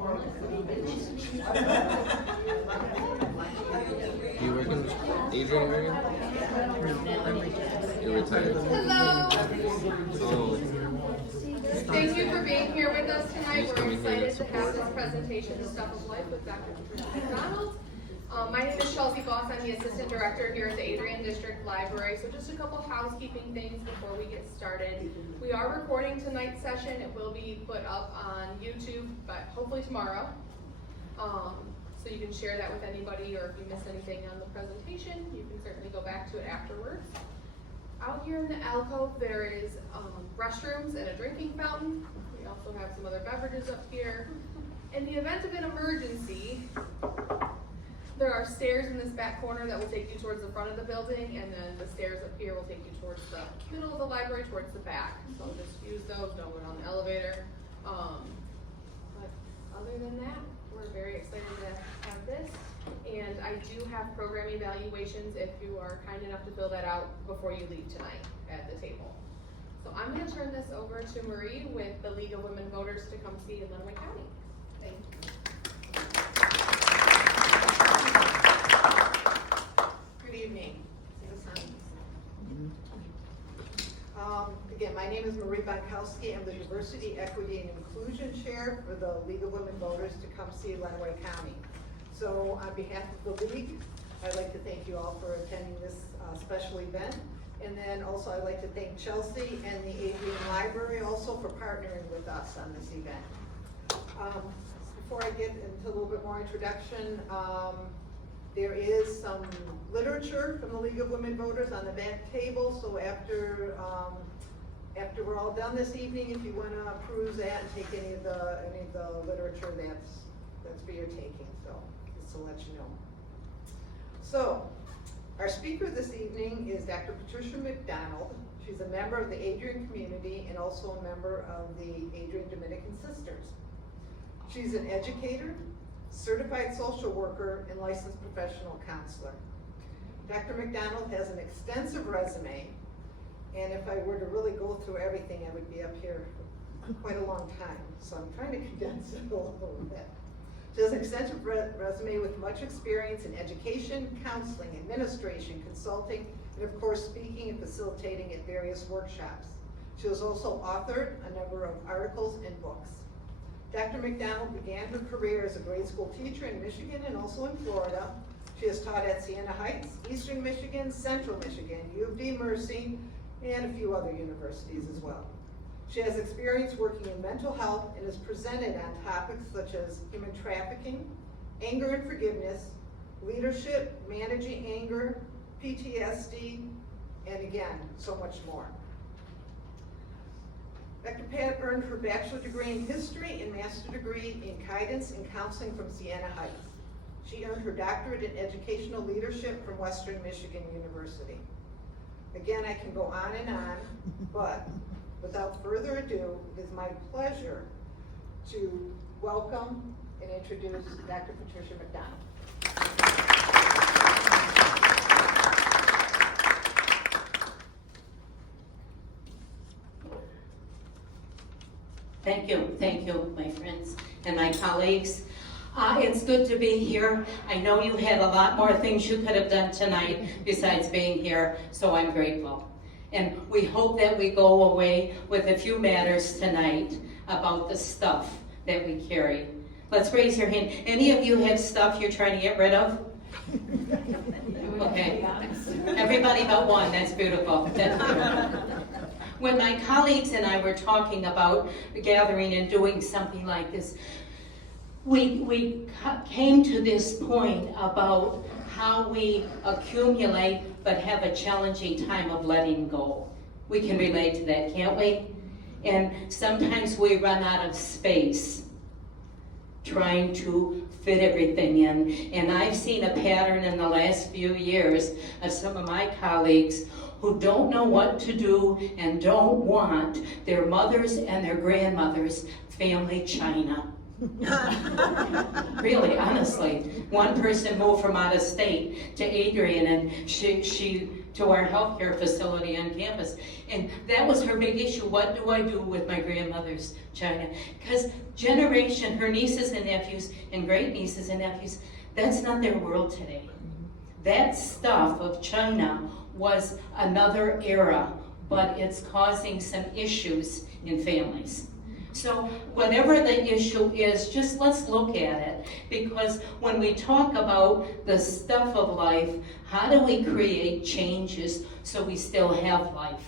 You working, Adrian, working? You're retired. Hello. Oh, Thank you for being here with us tonight. Just We're coming here to excited to have support. this presentation, The Stuff of Life, with Dr. Patricia McDonald. My name is Chelsea Boss. I'm the Assistant Director here at the Adrian District Library. So just a couple housekeeping things before we get started. We are recording tonight's session. It will be put up on YouTube, but hopefully tomorrow. So you can share that with anybody, or if you missed anything on the presentation, you can certainly go back to it afterwards. Out here in the alcove, there is restrooms and a drinking fountain. We also have some other beverages up here. In the event of an emergency, there are stairs in this back corner that will take you towards the front of the building, and then the stairs up here will take you towards the middle of the library, towards the back. So just use those, don't go on the elevator. But other than that, we're very excited to have this. And I do have program evaluations if you are kind enough to fill that out before you leave tonight at the table. So I'm going to turn this over to Marie with the League of Women Voters to come see in Lenawee County. Thank you. Good evening. Again, my name is Marie Bonkowski. I'm the Diversity, Equity, and Inclusion Chair for the League of Women Voters to come see Lenawee County. So on behalf of the League, I'd like to thank you all for attending this special event. And then also I'd like to thank Chelsea and the Adrian Library also for partnering with us on this event. Before I get into a little bit more introduction, there is some literature from the League of Women Voters on the back table. So after we're all done this evening, if you want to peruse that and take any of the literature, that's for your taking. So just to let you know. So our speaker this evening is Dr. Patricia McDonald. She's a member of the Adrian community and also a member of the Adrian Dominican Sisters. She's an educator, certified social worker, and licensed professional counselor. Dr. McDonald has an extensive resume, and if I were to really go through everything, I would be up here for quite a long time. So I'm trying to condense it a little bit. She has an extensive resume with much experience in education, counseling, administration, consulting, and of course speaking and facilitating at various workshops. She has also authored a number of articles and books. Dr. McDonald began her career as a grade school teacher in Michigan and also in Florida. She has taught at Siena Heights, Eastern Michigan, Central Michigan, U of D Mercy, and a few other universities as well. She has experience working in mental health and has presented on topics such as human trafficking, anger and forgiveness, leadership, managing anger, PTSD, and again, so much more. Dr. Pat earned her bachelor degree in history and master degree in guidance and counseling from Siena Heights. She earned her doctorate in educational leadership from Western Michigan University. Again, I can go on and on, but without further ado, it is my pleasure to welcome and introduce Dr. Patricia McDonald. Thank you, my friends and my colleagues. It's good to be here. I know you had a lot more things you could have done tonight besides being here, so I'm grateful. And we hope that we go away with a few matters tonight about the stuff that we carry. Let's raise your hand. Any of you have stuff you're trying to get rid of? Okay. Everybody but one. That's beautiful. That's beautiful. When my colleagues and I were talking about gathering and doing something like this, we came to this point about how we accumulate but have a challenging time of letting go. We can relate to that, can't we? And sometimes we run out of space trying to fit everything in. And I've seen a pattern in the last few years of some of my colleagues who don't know what to do and don't want their mothers and their grandmothers' family china. Really, honestly. One person moved from out of state to Adrian, and she to our healthcare facility on campus. And that was her big issue. What do I do with my grandmother's china? Because generation, her nieces and nephews and great nieces and nephews, that's not their world today. That stuff of china was another era, but it's causing some issues in families. So whatever the issue is, just let's look at it. Because when we talk about the stuff of life, how do we create changes so we still have life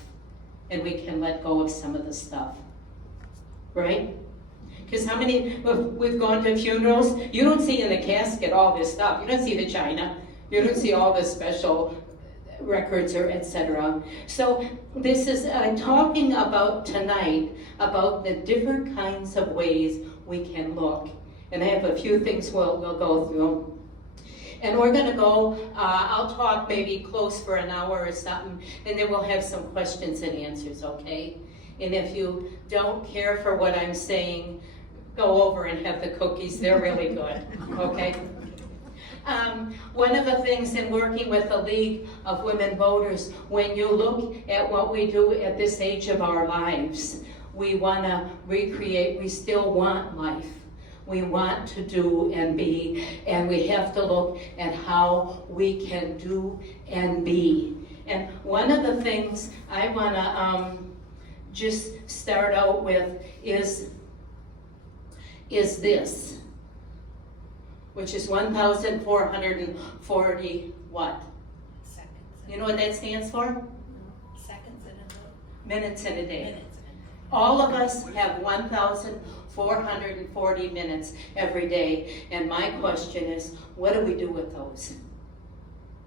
and we can let go of some of the stuff, right? Because how many, we've gone to funerals, you don't see in the casket all this stuff. You don't see the china. You don't see all the special records or etc. So this is talking about tonight about the different kinds of ways we can look. And I have a few things we'll go through. And we're going to go, I'll talk maybe close for an hour or something, and then we'll have some questions and answers, okay? And if you don't care for what I'm saying, go over and have the cookies. They're really good, okay? One of the things in working with the League of Women Voters, when you look at what we do at this age of our lives, we want to recreate, we still want life. We want to do and be, and we have to look at how we can do and be. And one of the things I want to just start out with is this, which is 1,440 what? Seconds. You know what that stands for? Seconds in a minute. Minutes in a day. Minutes in a day. All of us have 1,440 minutes every day. And my question is, what do we do with those?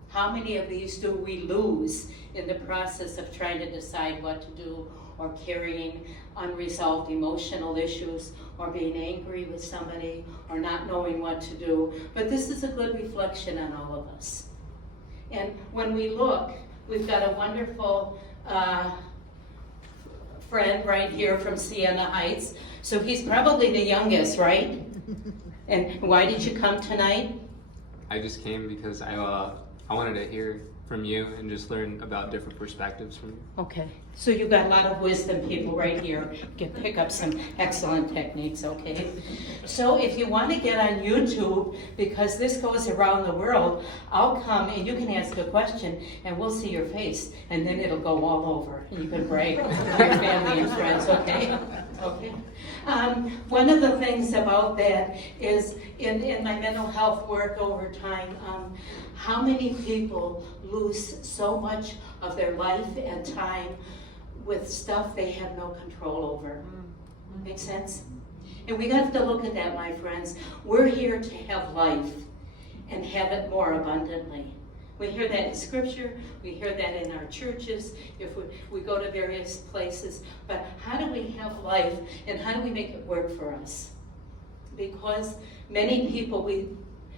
How many of these do we lose in the process of trying to decide what to do, or carrying unresolved emotional issues, or being angry with somebody, or not knowing what to do? But this is a good reflection on all of us. And when we look, we've got a wonderful friend right here from Siena Heights. So he's probably the youngest, right? And why did you come tonight? I just came because I wanted to hear from you and just learn about different perspectives from you. Okay, so you've got a lot of wisdom people right here. You can pick up some excellent techniques, okay? So if you want to get on YouTube, because this goes around the world, I'll come and you can ask a question and we'll see your face, and then it'll go all over. And you can brag to your family and friends, okay? Okay. One of the things about that is in my mental health work over time, how many people lose so much of their life and time with stuff they have no control over. Make sense? And we have to look at that, my friends. We're here to have life and have it more abundantly. We hear that in scripture, we hear that in our churches, if we go to various places, but how do we have life and how do we make it work for us? Because many people,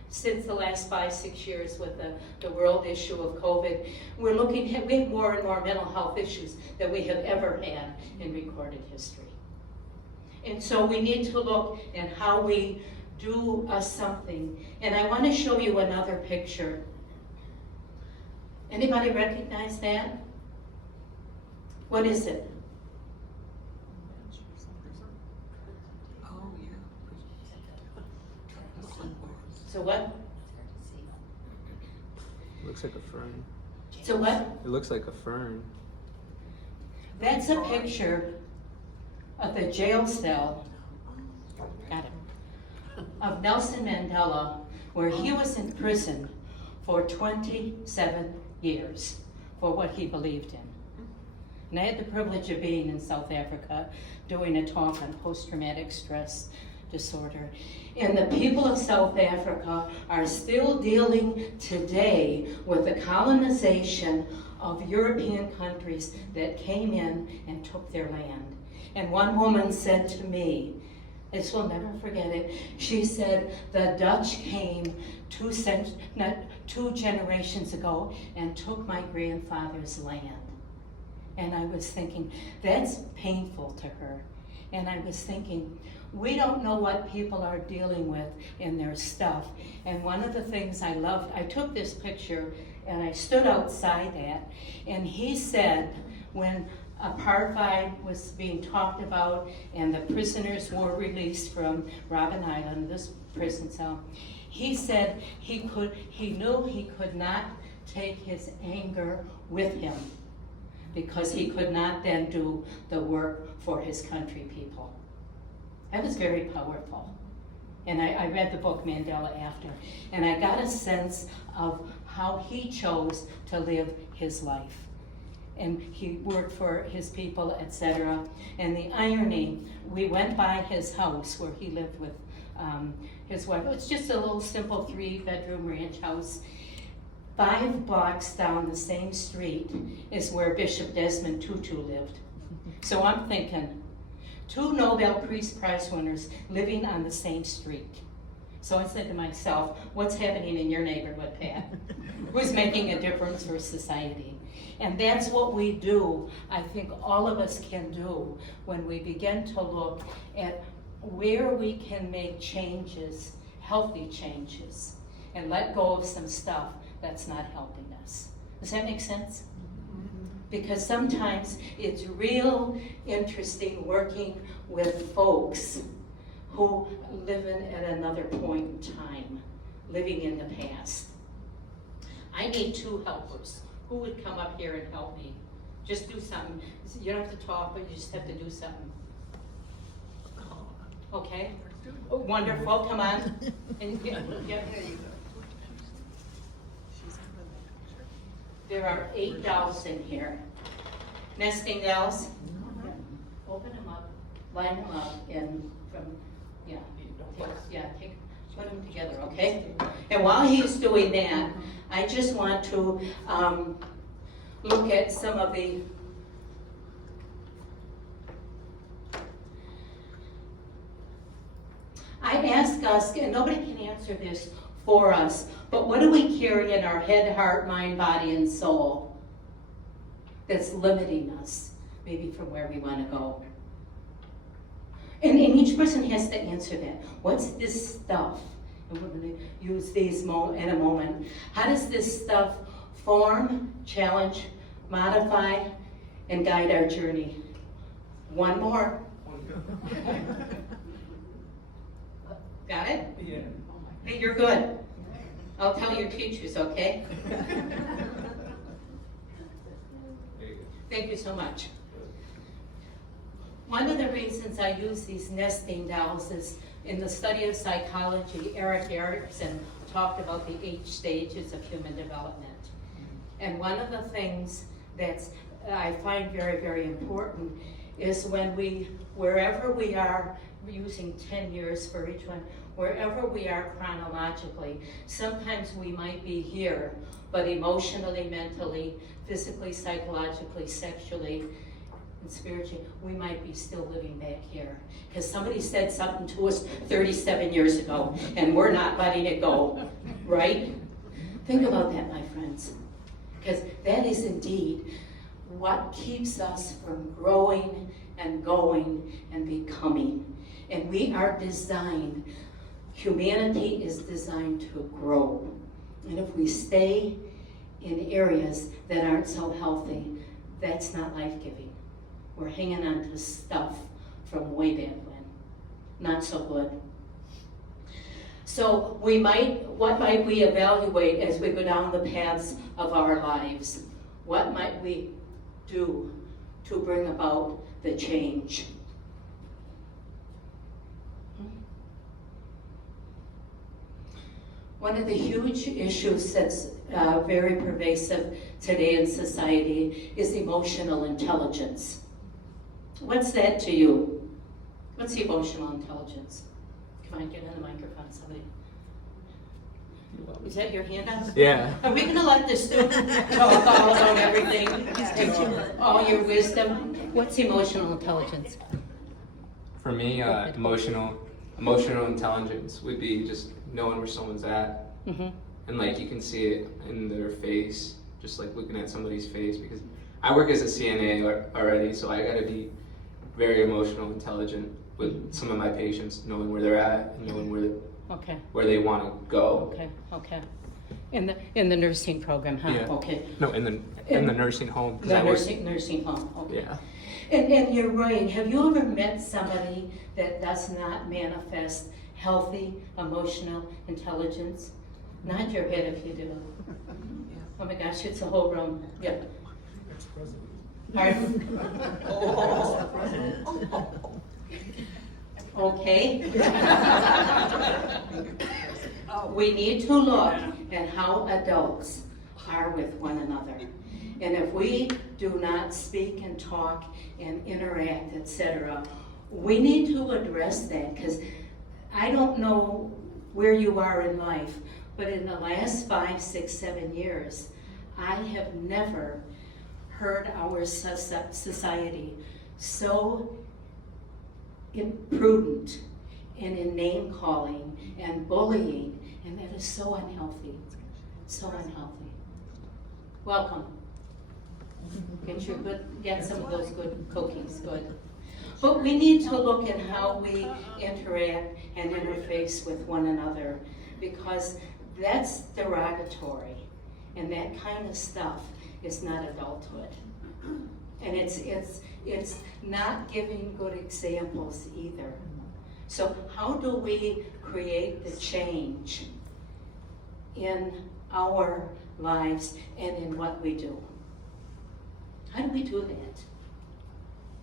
since the last 5-6 years with the world issue of COVID, we have more and more mental health issues than we have ever had in recorded history. And so we need to look at how we do something. And I want to show you another picture. Anybody recognize that? What is it? Oh, yeah. So what? Looks like a fern. So what? It looks like a fern. That's a picture of the jail cell, got it, of Nelson Mandela, where he was in prison for 27 years for what he believed in. And I had the privilege of being in South Africa doing a talk on post-traumatic stress disorder. And the people of South Africa are still dealing today with the colonization of European countries that came in and took their land. And one woman said to me, this will never forget it, she said, the Dutch came 2 generations ago and took my grandfather's land. And I was thinking, that's painful to her. And I was thinking, we don't know what people are dealing with in their stuff. And one of the things I loved, I took this picture and I stood outside that, and he said, when apartheid was being talked about and the prisoners were released from Robben Island, this prison cell, he said he knew he could not take his anger with him because he could not then do the work for his country people. That was very powerful. And I read the book Mandela after, and I got a sense of how he chose to live his life. And he worked for his people, etc. And the irony, we went by his house where he lived with his wife. It was just a little simple 3-bedroom ranch house. 5 blocks down the same street is where Bishop Desmond Tutu lived. So I'm thinking, 2 Nobel Peace Prize winners living on the same street. So I said to myself, what's happening in your neighborhood, Pat? Who's making a difference for society? And that's what we do, I think all of us can do when we begin to look at where we can make changes, healthy changes, and let go of some stuff that's not helping us. Does that make sense? Because sometimes it's real interesting working with folks who live at another point in time, living in the past. I need 2 helpers. Who would come up here and help me? Just do something. You don't have to talk, but you just have to do something. Okay? Oh, wonderful, come on. And there are 8 dolls in here. Nesting dolls. Open them up, line them up, and put them together, okay? And while he's doing that, I just want to look at some of the I ask us, and nobody can answer this for us, but what do we carry in our head, heart, mind, body, and soul that's limiting us, maybe from where we want to go? And each person has to answer that. What's this stuff? And we're going to use these in a moment. How does this stuff form, challenge, modify, and guide our journey? One more. Got it? Yeah. Hey, you're good. I'll tell your teachers, okay? Thank you so much. One of the reasons I use these nesting dolls is in the study of psychology, Erik Erikson talked about the 8 stages of human development. And one of the things that I find very, very important is when wherever we are, we're using 10 years for each one, wherever we are chronologically, sometimes we might be here, but emotionally, mentally, physically, psychologically, sexually, and spiritually, we might be still living back here. Because somebody said something to us 37 years ago, and we're not letting it go, right? Think about that, my friends. Because that is indeed what keeps us from growing and going and becoming. And we are designed, humanity is designed to grow. And if we stay in areas that aren't so healthy, that's not life-giving. We're hanging on to stuff from way back when. Not so good. So what might we evaluate as we go down the paths of our lives? What might we do to bring about the change? One of the huge issues that's very pervasive today in society is emotional intelligence. What's that to you? What's emotional intelligence? Come on, get on the microphone, somebody. Is that your hand up? Yeah. Are we gonna let the student talk all about everything? All your wisdom? What's emotional intelligence? For me, emotional intelligence would be just knowing where someone's at, Mm-hmm. and like you can see it in their face, just like looking at somebody's face. Because I work as a CNA already, so I got to be very emotional intelligent with some of my patients, knowing where they're at and knowing where Okay. they want to go. Okay. In the nursing program, huh? Yeah. Okay. No, in the nursing home. 'cause The I work- nursing home, okay. Yeah. And you're right, have you ever met somebody that does not manifest healthy emotional intelligence? Nod your head if you do. Oh my gosh, it's a whole room, yeah. Pardon? Okay. We need to look at how adults are with one another. And if we do not speak and talk and interact, etc., we need to address that, because I don't know where you are in life, but in the last 5, 6, 7 years, I have never heard our society so imprudent and in name calling and bullying, and that is so unhealthy, so unhealthy. Welcome. Get some of those good cookies, good. But we need to look at how we interact and interface with one another, because that's derogatory, and that kind of stuff is not adulthood. And it's not giving good examples either. So how do we create the change in our lives and in what we do? How do we do that?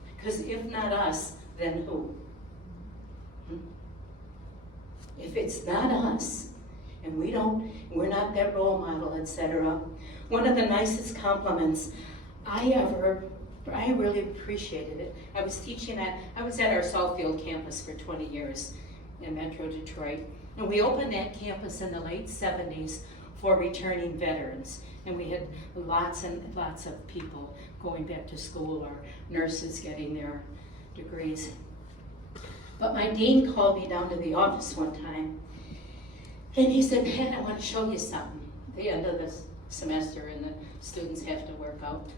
Because if not us, then who? If it's not us, and we're not that role model, etc. One of the nicest compliments I really appreciated it. I was at our Southfield campus for 20 years in Metro Detroit. And we opened that campus in the late 70s for returning veterans. And we had lots and lots of people going back to school, or nurses getting their degrees. But my dean called me down to the office one time, and he said, "Pat, I want to show you something." At the end of the semester, and the students have to work out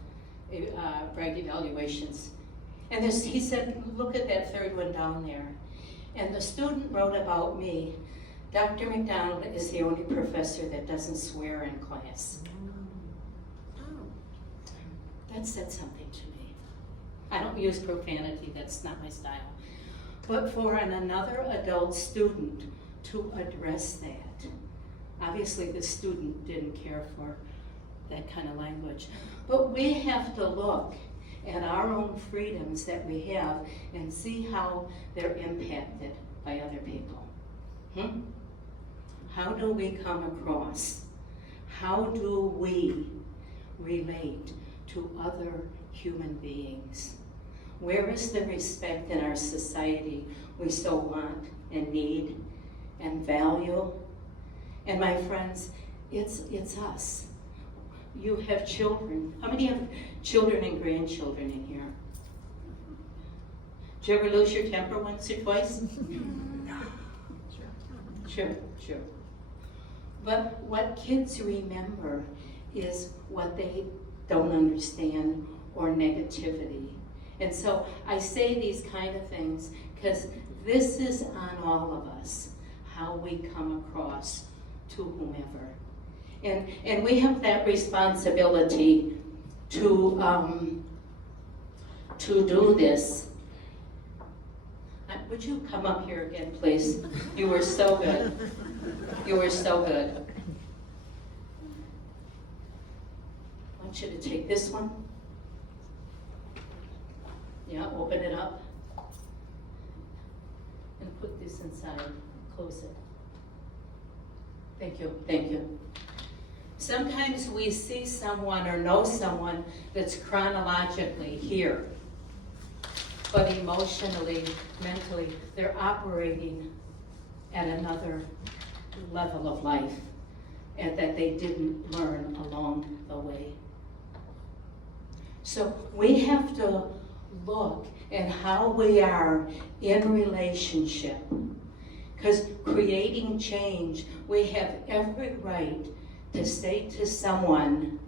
brag evaluations. And he said, "Look at that third one down there." And the student wrote about me, "Dr. McDonald is the only professor that doesn't swear in class." That said something to me. I don't use profanity, that's not my style. But for another adult student to address that, obviously the student didn't care for that kind of language. But we have to look at our own freedoms that we have and see how they're impacted by other people. How do we come across? How do we relate to other human beings? Where is the respect in our society we so want and need and value? And my friends, it's us. You have children. How many have children and grandchildren in here? Did you ever lose your temper once or twice? Sure. But what kids remember is what they don't understand, or negativity. And so I say these kind of things because this is on all of us, how we come across to whomever. And we have that responsibility to do this. Would you come up here again, please? You were so good. You were so good. I want you to take this one. Yeah, open it up. And put this inside. Close it. Thank you, thank you. Sometimes we see someone or know someone that's chronologically here, but emotionally, mentally, they're operating at another level of life and that they didn't learn along the way. So we have to look at how we are in relationship, because creating change, we have every right to say to someone,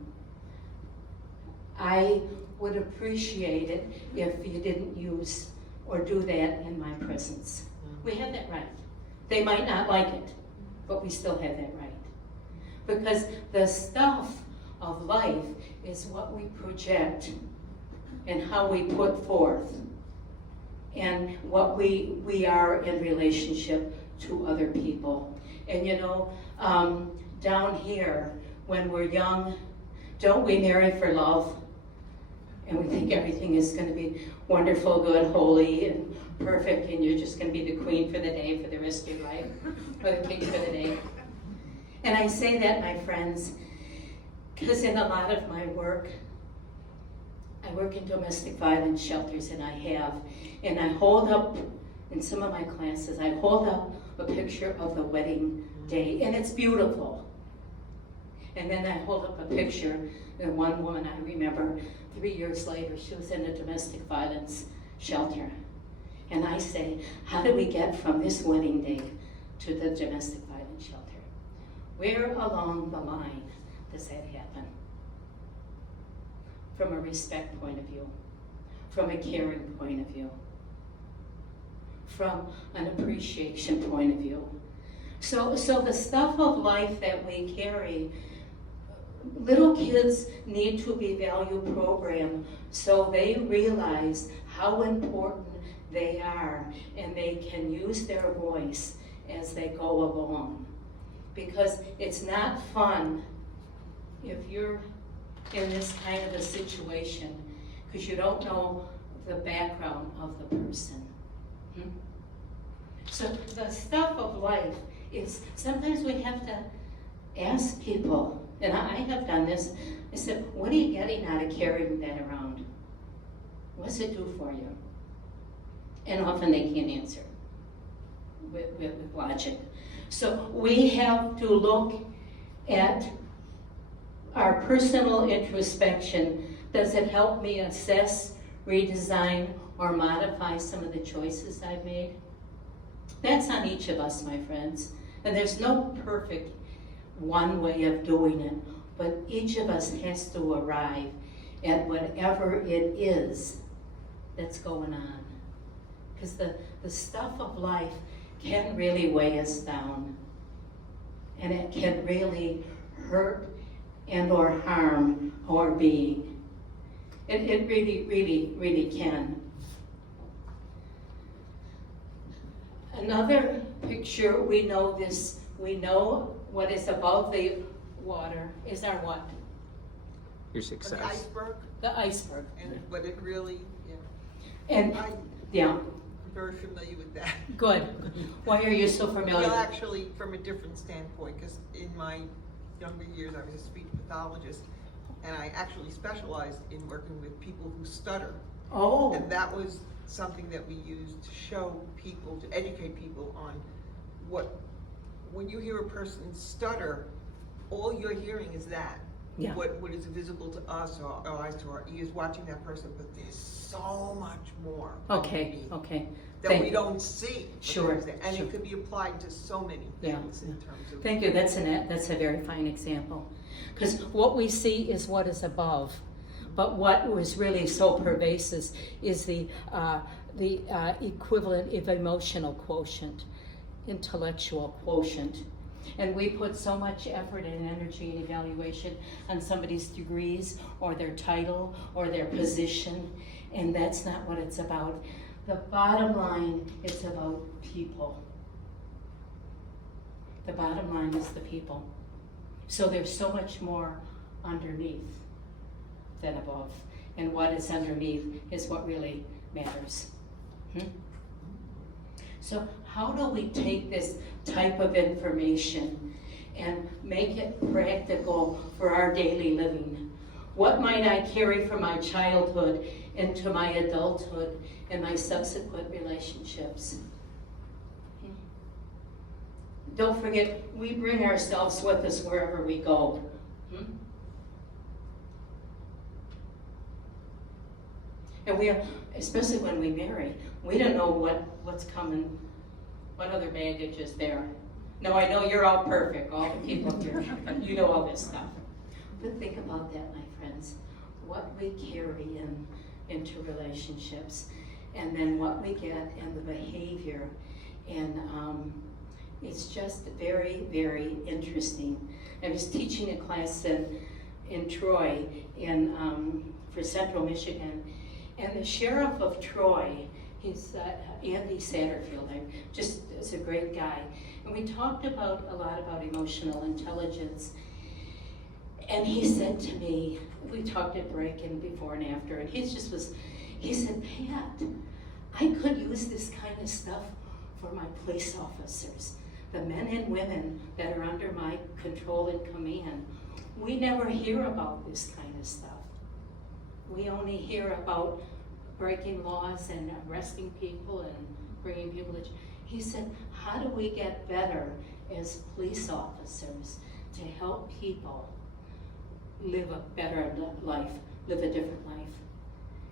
I would appreciate it if you didn't use or do that in my presence. We have that right. They might not like it, but we still have that right. Because the stuff of life is what we project and how we put forth and what we are in relationship to other people. And you know, down here, when we're young, don't we marry for love? And we think everything is going to be wonderful, good, holy, and perfect, and you're just going to be the queen for the day for the rest of your life, or the king for the day. And I say that, my friends, because in a lot of my work, I work in domestic violence shelters, and I hold up, in some of my classes, I hold up a picture of the wedding day, and it's beautiful. And then I hold up a picture, and one woman I remember, 3 years later, she was in a domestic violence shelter. And I say, how do we get from this wedding day to the domestic violence shelter? Where along the line does that happen? From a respect point of view, from a caring point of view, from an appreciation point of view. So the stuff of life that we carry, little kids need to be value programmed so they realize how important they are and they can use their voice as they go along. Because it's not fun if you're in this kind of a situation because you don't know the background of the person. So the stuff of life is, sometimes we have to ask people, and I have done this, I said, what are you getting out of carrying that around? What's it do for you? And often they can't answer with logic. So we have to look at our personal introspection. Does it help me assess, redesign, or modify some of the choices I've made? That's on each of us, my friends. And there's no perfect one way of doing it, but each of us has to arrive at whatever it is that's going on. Because the stuff of life can really weigh us down. And it can really hurt and or harm our being. It really, really, really can. Another picture, we know what is above the water is our what? Your The success. iceberg, The iceberg. but it really, And, I'm yeah, very familiar with that. good. Why are you so familiar? Well, actually, from a different standpoint, because in my younger years, I was a speech pathologist, and I actually specialized in working with people who stutter. Oh, And that was something that we used to show people, to educate people on when you hear a person stutter, all you're hearing is that. Yeah. What is visible to us, or our eyes to our ears, watching that person, but there's so much more. okay. That Thank we you. don't see. Sure, And sure. it could be applied to so many Yeah, things in terms of. Thank you, that's a very fine example. Because what we see is what is above, but what was really so pervasive is the equivalent of emotional quotient, intellectual quotient. And we put so much effort and energy and evaluation on somebody's degrees or their title or their position, and that's not what it's about. The bottom line, it's about people. The bottom line is the people. So there's so much more underneath than above. And what is underneath is what really matters. So how do we take this type of information and make it practical for our daily living? What might I carry from my childhood into my adulthood and my subsequent relationships? Don't forget, we bring ourselves with us wherever we go. And we, especially when we marry, we don't know what's coming, what other baggage is there. No, I know you're all perfect, all the people here, you know all this stuff. But think about that, my friends. What we carry into relationships, and then what we get in the behavior. And it's just very, very interesting I was teaching a class in Troy for Central Michigan, and the sheriff of Troy, he's Andy Satterfield, just is a great guy. And we talked a lot about emotional intelligence. And he said to me, we talked at break and before and after, and he said, Pat, I could use this kind of stuff for my police officers, the men and women that are under my control and command. We never hear about this kind of stuff. We only hear about breaking laws and arresting people and bringing people to. He said, how do we get better as police officers to help people live a better life, live a different life?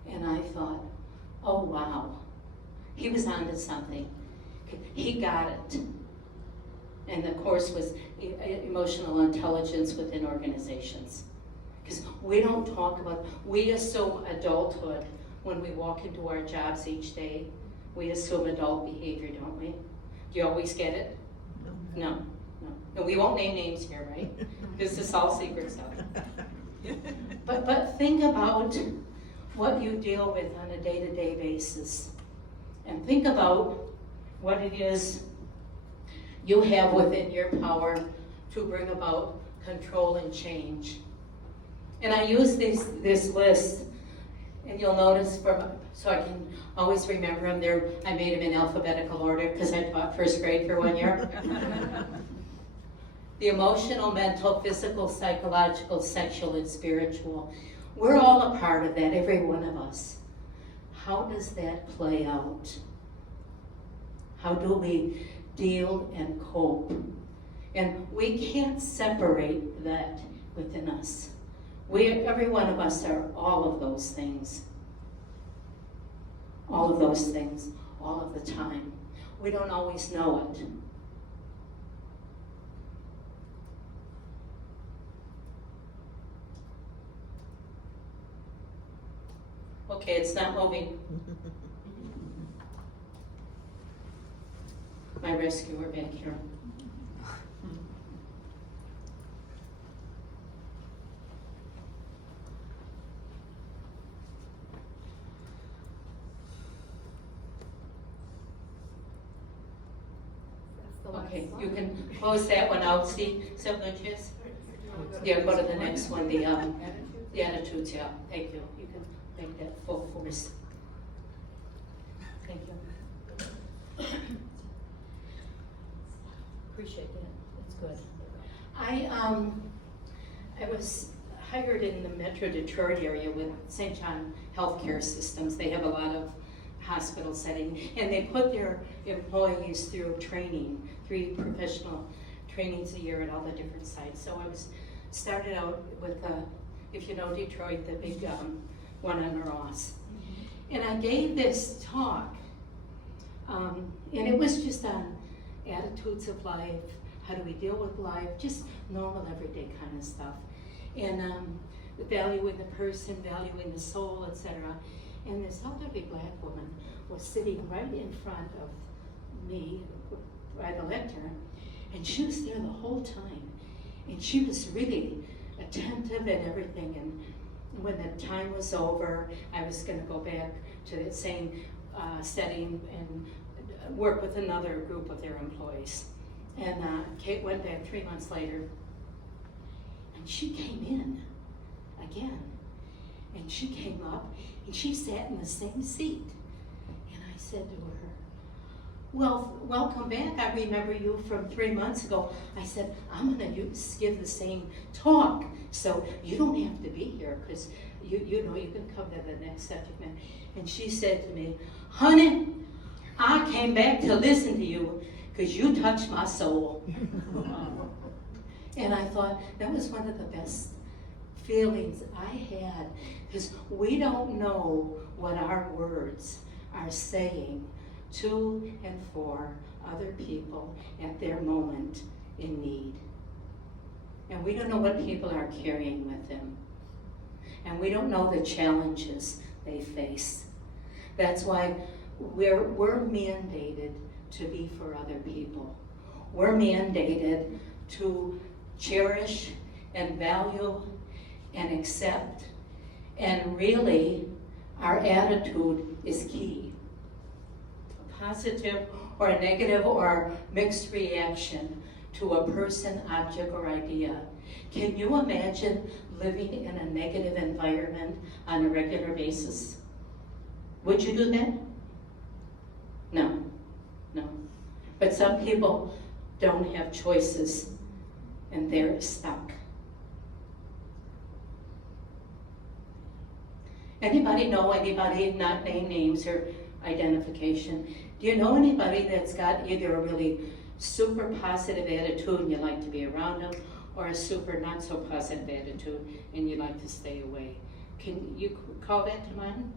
And I thought, oh wow, he was onto something. He got it. And the course was emotional intelligence within organizations. Because we don't talk about, we assume adulthood when we walk into our jobs each day. We assume adult behavior, don't we? Do you always get it? No. And we won't name names here, right? This is all secret stuff. But think about what you deal with on a day-to-day basis. And think about what it is you have within your power to bring about control and change. And I use this list, and you'll notice so I can always remember them. I made them in alphabetical order because I taught first grade for 1 year. The emotional, mental, physical, psychological, sexual, and spiritual. We're all a part of that, every one of us. How does that play out? How do we deal and cope? And we can't separate that within us. Every one of us are all of those things. All of those things, all of the time. We don't always know it. Okay, it's not moving. My rescuer back here. Okay, you can close that one out, see, Simpliches? Yeah, go to the next one, the attitudes, yeah, thank you. You can make that full force. Thank you. Appreciate that, that's good. I was hired in the Metro Detroit area with St. John Healthcare Systems. They have a lot of hospital setting, and they put their employees through training, 3 professional trainings a year at all the different sites. So I started out with, if you know Detroit, the big one on Ross. And I gave this talk, and it was just on attitudes of life, how do we deal with life, just normal everyday kind of stuff. And valuing the person, valuing the soul, etc. And this elderly black woman was sitting right in front of me by the lectern, and she was there the whole time. And she was really attentive and everything. And when the time was over, I was going to go back to the same setting and work with another group of their employees. And Kate went back 3 months later, and she came in again. And she came up, and she sat in the same seat. And I said to her, well, welcome back. I remember you from 3 months ago. I said, I'm going to give the same talk, so you don't have to be here, because you know you can come to the next subject matter. And she said to me, honey, I came back to listen to you because you touched my soul. And I thought that was one of the best feelings I had, because we don't know what our words are saying to and for other people at their moment in need. And we don't know what people are carrying with them. And we don't know the challenges they face. That's why we're mandated to be for other people. We're mandated to cherish and value and accept. And really, our attitude is key. A positive or a negative or mixed reaction to a person, object, or idea. Can you imagine living in a negative environment on a regular basis? Would you do that? No, no. But some people don't have choices and they're stuck. Anybody know anybody, not name names or identification, do you know anybody that's got either a really super positive attitude and you like to be around them, or a super not so positive attitude and you like to stay away? Can you call that to mind?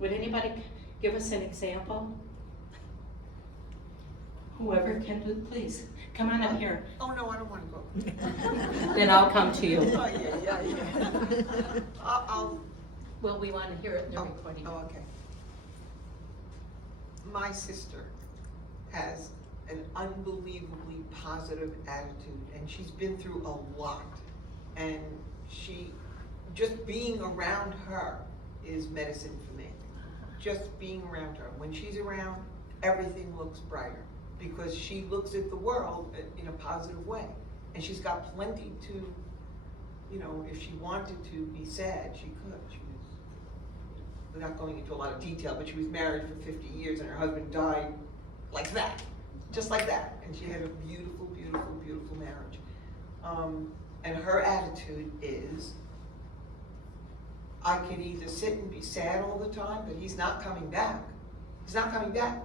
Would anybody give us an example? Whoever can do, please, come on up here. Oh, no, I don't want to go. Then I'll come to you. Oh, yeah. I'll. Well, we want to hear it in the Oh, recording. oh, okay. My sister has an unbelievably positive attitude, and she's been through a lot. And just being around her is medicine for me. Just being around her. When she's around, everything looks brighter because she looks at the world in a positive way. And she's got plenty to, if she wanted to be sad, she could. We're not going into a lot of detail, but she was married for 50 years and her husband died like that, just like that. And she had a beautiful, beautiful, beautiful marriage. And her attitude is, I could either sit and be sad all the time, but he's not coming back. He's not coming back.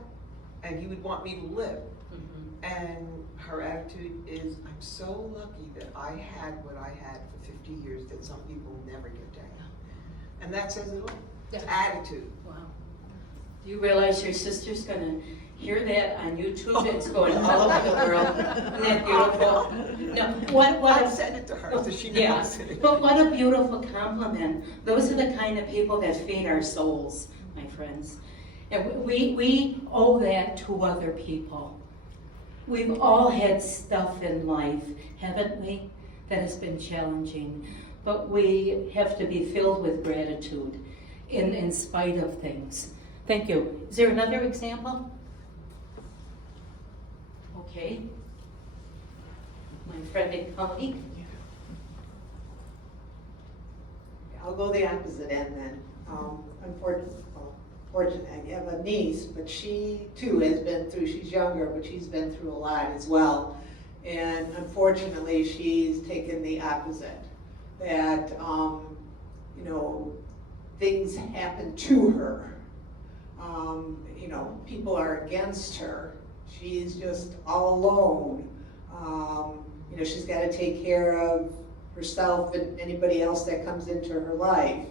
And he would want me to live. Mm-hmm. And her attitude is, I'm so lucky that I had what I had for 50 years that some people never get to have. And that says it all. It's attitude. Wow. Do you realize your sister's going to hear that on YouTube? It's going all over the world. Isn't that beautiful? No, I sent it to her so she knows it. But what a beautiful compliment. Those are the kind of people that feed our souls, my friends. And we owe that to other people. We've all had stuff in life, haven't we, that has been challenging. But we have to be filled with gratitude in spite of things. Thank you. Is there another example? Okay. My friend and colleague. I'll go the opposite end then. Fortunately, I have a niece, but she too has been through, she's younger, but she's been through a lot as well. And unfortunately, she's taken the opposite. That, things happen to her. People are against her. She's just all alone. She's got to take care of herself and anybody else that comes into her life.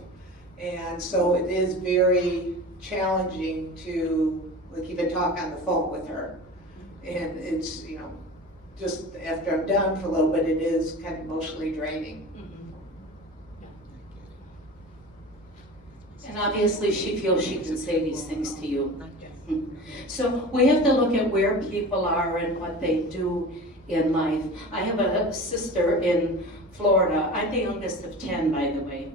And so it is very challenging to, even talk on the phone with her. And it's, just after I'm done for a little bit, it is kind of emotionally draining. And obviously she feels she can say these things to you. So we have to look at where people are and what they do in life. I have a sister in Florida. I'm the youngest of 10, by the way,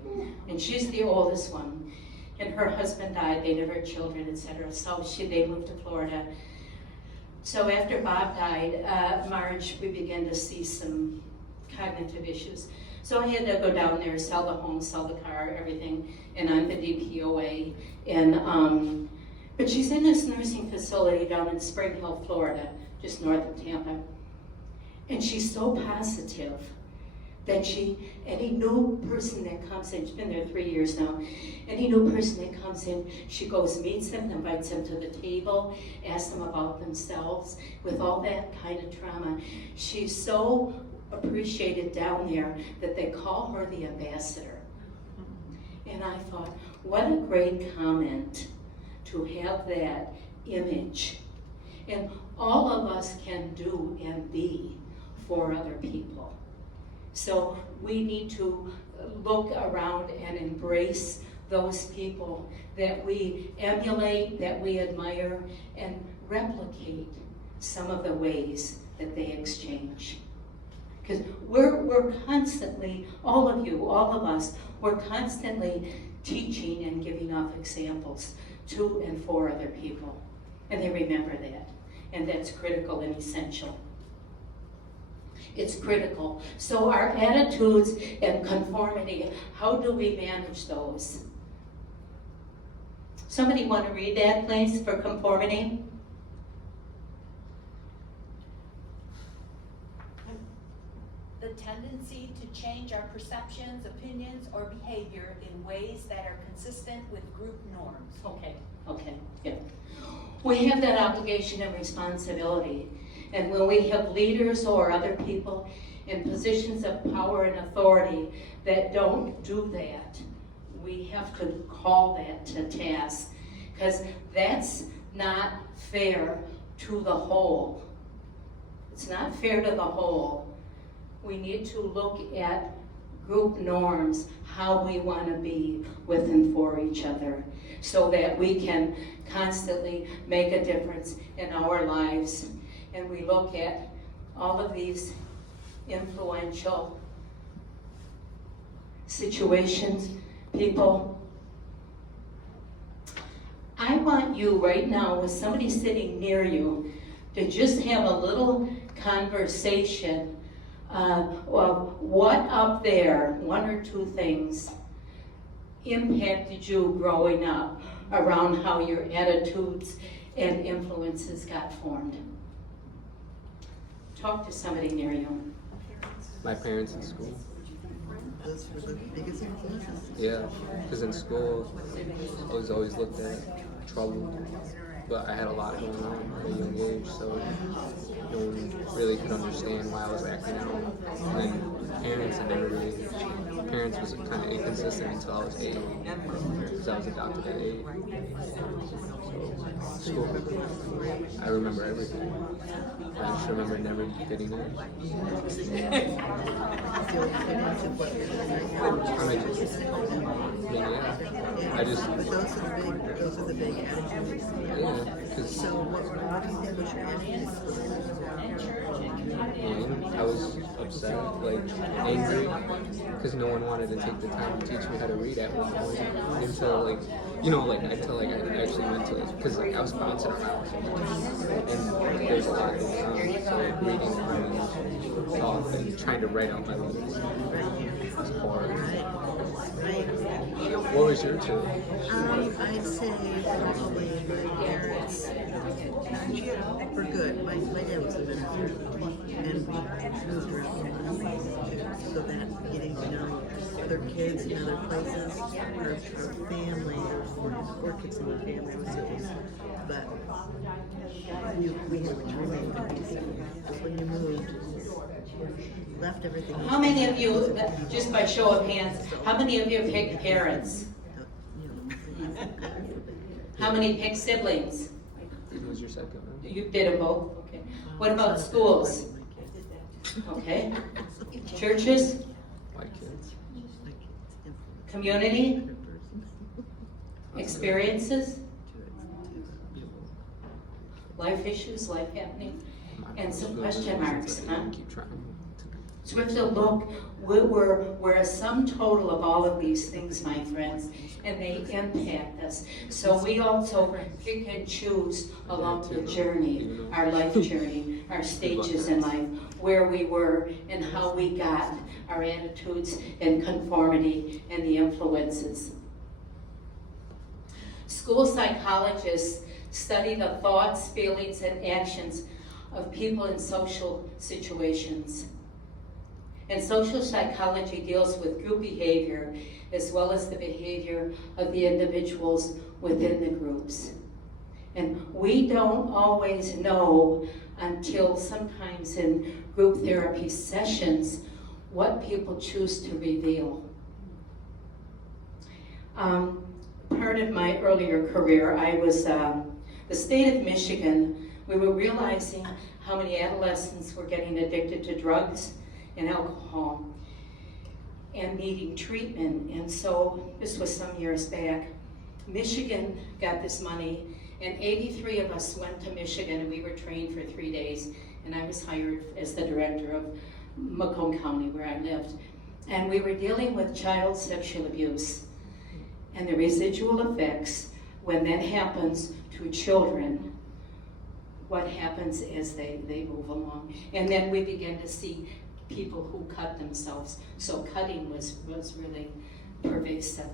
and she's the oldest one. And her husband died, they never had children, etc. So they moved to Florida. So after Bob died, Marge, we began to see some cognitive issues. So I had to go down there, sell the home, sell the car, everything, and I'm the DPOA. And but she's in this nursing facility down in Spring Hill, Florida, just north of Tampa. And she's so positive that any new person that comes in, she's been there 3 years now, any new person that comes in, she goes, meets them, invites them to the table, asks them about themselves. With all that kind of trauma, she's so appreciated down there that they call her the ambassador. And I thought, what a great comment to have that image. And all of us can do and be for other people. So we need to look around and embrace those people that we emulate, that we admire, and replicate some of the ways that they exchange. Because we're constantly, all of you, all of us, we're constantly teaching and giving off examples to and for other people. And they remember that. And that's critical and essential. It's critical. So our attitudes and conformity, how do we manage those? Somebody want to read that, please, for conformity? The tendency to change our perceptions, opinions, or behavior in ways that are consistent with group norms. Okay, yeah. We have that obligation and responsibility. And when we have leaders or other people in positions of power and authority that don't do that, we have to call that to task. Because that's not fair to the whole. It's not fair to the whole. We need to look at group norms, how we want to be with and for each other, so that we can constantly make a difference in our lives. And we look at all of these influential situations, people. I want you right now, with somebody sitting near you, to just have a little conversation of what up there, one or two things, impacted you growing up around how your attitudes and influences got formed. Talk to somebody near you. My parents in school. Those were the biggest influences. Yeah, because in school, I was always looked at troubled, but I had a lot going on at a young age, so no one really could understand why I was acting out. And then parents had never really, parents was kind of inconsistent until I was 8, because I was adopted at 8. So, school, I remember everything. I just remember never getting it. I mean, yeah. I just. Those are the big attitudes. Yeah, because So what do you think was your attitude? I was upset, like angry, because no one wanted to take the time to teach me how to read at one point until like, until I actually went to, because I was bouncing around so much, and there's a lot going on, so like reading was tough, and trying to write out my notes was hard. Right. What was your two? I'd say probably my parents were good. My dad was a minister, and we moved around so that getting to know other kids in other places, our family, four kids in the family was it was, but we had to remain because when you moved, left everything. How many of you, just by show of hands, how many of you picked parents? How many picked siblings? Who was your second one? You did them both? Okay. What about schools? Okay. Churches? White kids. Community? Experiences? Life issues, life happening? And some question marks, huh? Keep trying. So we have to look, we're a sum total of all of these things, my friends, and they impact us. So we also pick and choose along the journey, our life journey, our stages in life, where we were and how we got our attitudes and conformity and the influences. School psychologists study the thoughts, feelings, and actions of people in social situations. And social psychology deals with group behavior as well as the behavior of the individuals within the groups. And we don't always know until sometimes in group therapy sessions what people choose to reveal. Part of my earlier career, I was the state of Michigan. We were realizing how many adolescents were getting addicted to drugs and alcohol and needing treatment. And so this was some years back. Michigan got this money, and 83 of us went to Michigan, and we were trained for 3 days, and I was hired as the director of Macomb County where I lived. And we were dealing with child sexual abuse and the residual effects when that happens to children, what happens as they move along. And then we begin to see people who cut themselves. So cutting was really pervasive.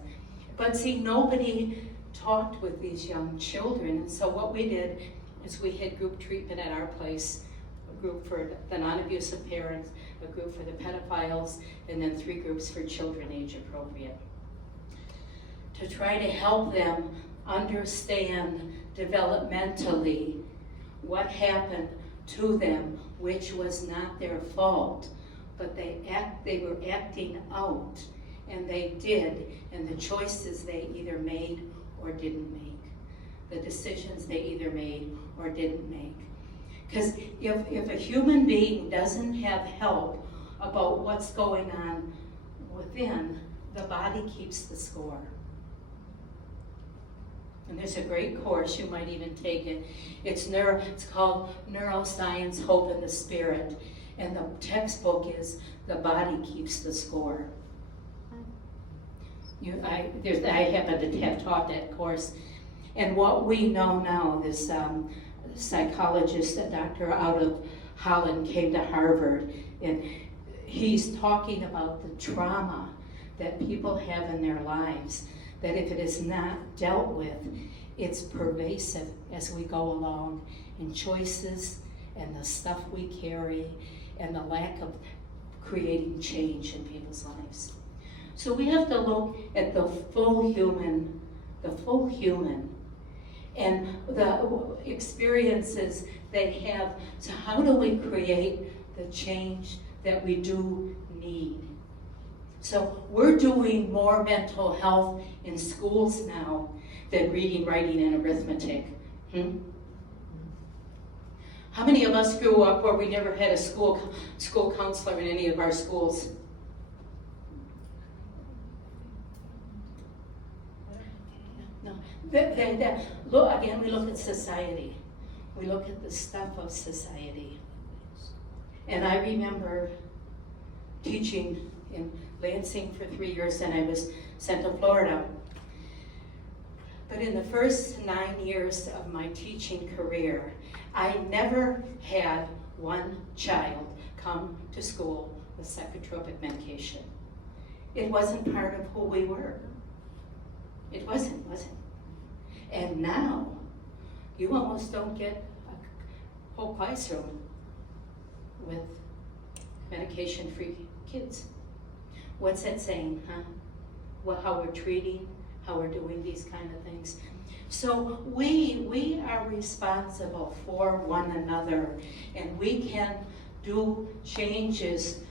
But see, nobody talked with these young children. And so what we did is we had group treatment at our place, a group for the non-abusive parents, a group for the pedophiles, and then 3 groups for children age appropriate. To try to help them understand developmentally what happened to them, which was not their fault, but they were acting out, and they did, and the choices they either made or didn't make, the decisions they either made or didn't make. Because if a human being doesn't have help about what's going on within, the body keeps the score. And there's a great course, you might even take it. It's called Neuroscience, Hope, and the Spirit. And the textbook is The Body Keeps the Score. I happen to have taught that course. And what we know now, this psychologist, a doctor out of Holland, came to Harvard, and he's talking about the trauma that people have in their lives, that if it is not dealt with, it's pervasive as we go along in choices and the stuff we carry and the lack of creating change in people's lives. So we have to look at the full human, and the experiences they have. So how do we create the change that we do need? So we're doing more mental health in schools now than reading, writing, and arithmetic. How many of us grew up where we never had a school counselor in any of our schools? No. Look, again, we look at society. We look at the stuff of society. And I remember teaching in Lansing for 3 years, and I was sent to Florida. But in the first 9 years of my teaching career, I never had one child come to school with psychotropic medication. It wasn't part of who we were. It wasn't. And now, you almost don't get a whole classroom with medication-free kids. What's that saying, huh? Well, how we're treating, how we're doing these kind of things. So we are responsible for one another, and we can do changes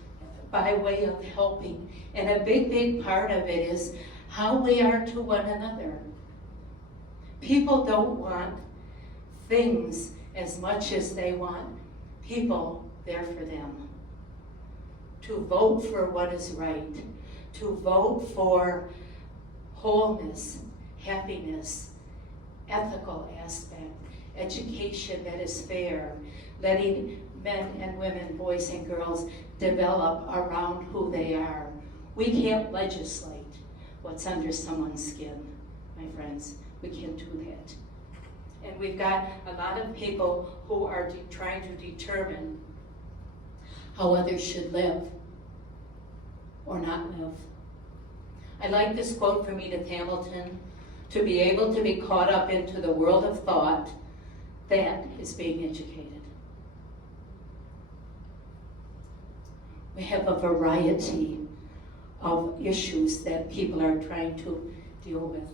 by way of helping. And a big part of it is how we are to one another. People don't want things as much as they want people there for them. To vote for what is right, to vote for wholeness, happiness, ethical aspect, education that is fair, letting men and women, boys and girls develop around who they are. We can't legislate what's under someone's skin, my friends. We can't do that. And we've got a lot of people who are trying to determine how others should live or not live. I like this quote from Edith Hamilton: to be able to be caught up into the world of thought, that is being educated. We have a variety of issues that people are trying to deal with.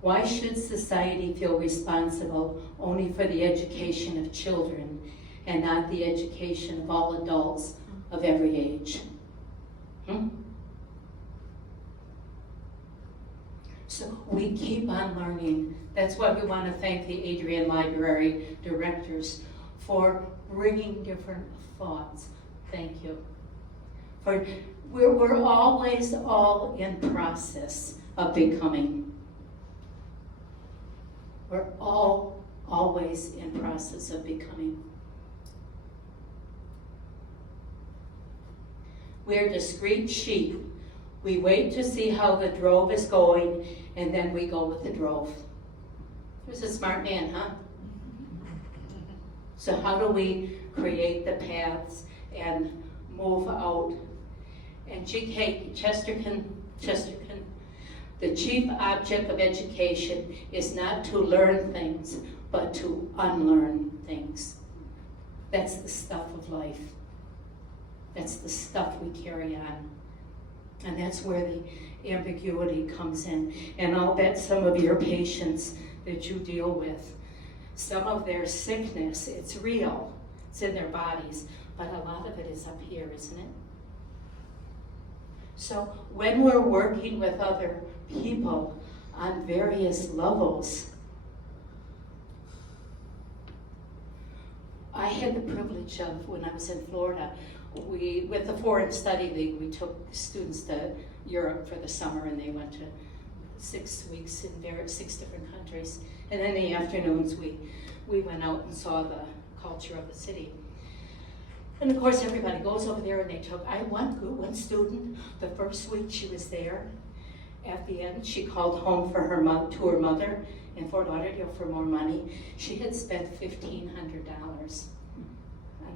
Why should society feel responsible only for the education of children and not the education of all adults of every age? So we keep on learning. That's why we want to thank the Adrian Library directors for bringing different thoughts. Thank you. For we're always all in process of becoming. We're all always in process of becoming. We're discreet sheep. We wait to see how the drove is going, and then we go with the drove. He was a smart man, huh? So how do we create the paths and move out? And G.K. Chesterton, the chief object of education is not to learn things, but to unlearn things. That's the stuff of life. That's the stuff we carry on. And that's where the ambiguity comes in. And I'll bet some of your patients that you deal with, some of their sickness, it's real, it's in their bodies, but a lot of it is up here, isn't it? So when we're working with other people on various levels, I had the privilege of, when I was in Florida, with the Foreign Study League, we took students to Europe for the summer, and they went to 6 weeks in 6 different countries. And in the afternoons, we went out and saw the culture of the city. And of course, everybody goes over there, and they took, I one student, the first week she was there, at the end, she called home for to her mother in Fort Lauderdale for more money. She had spent $1,500.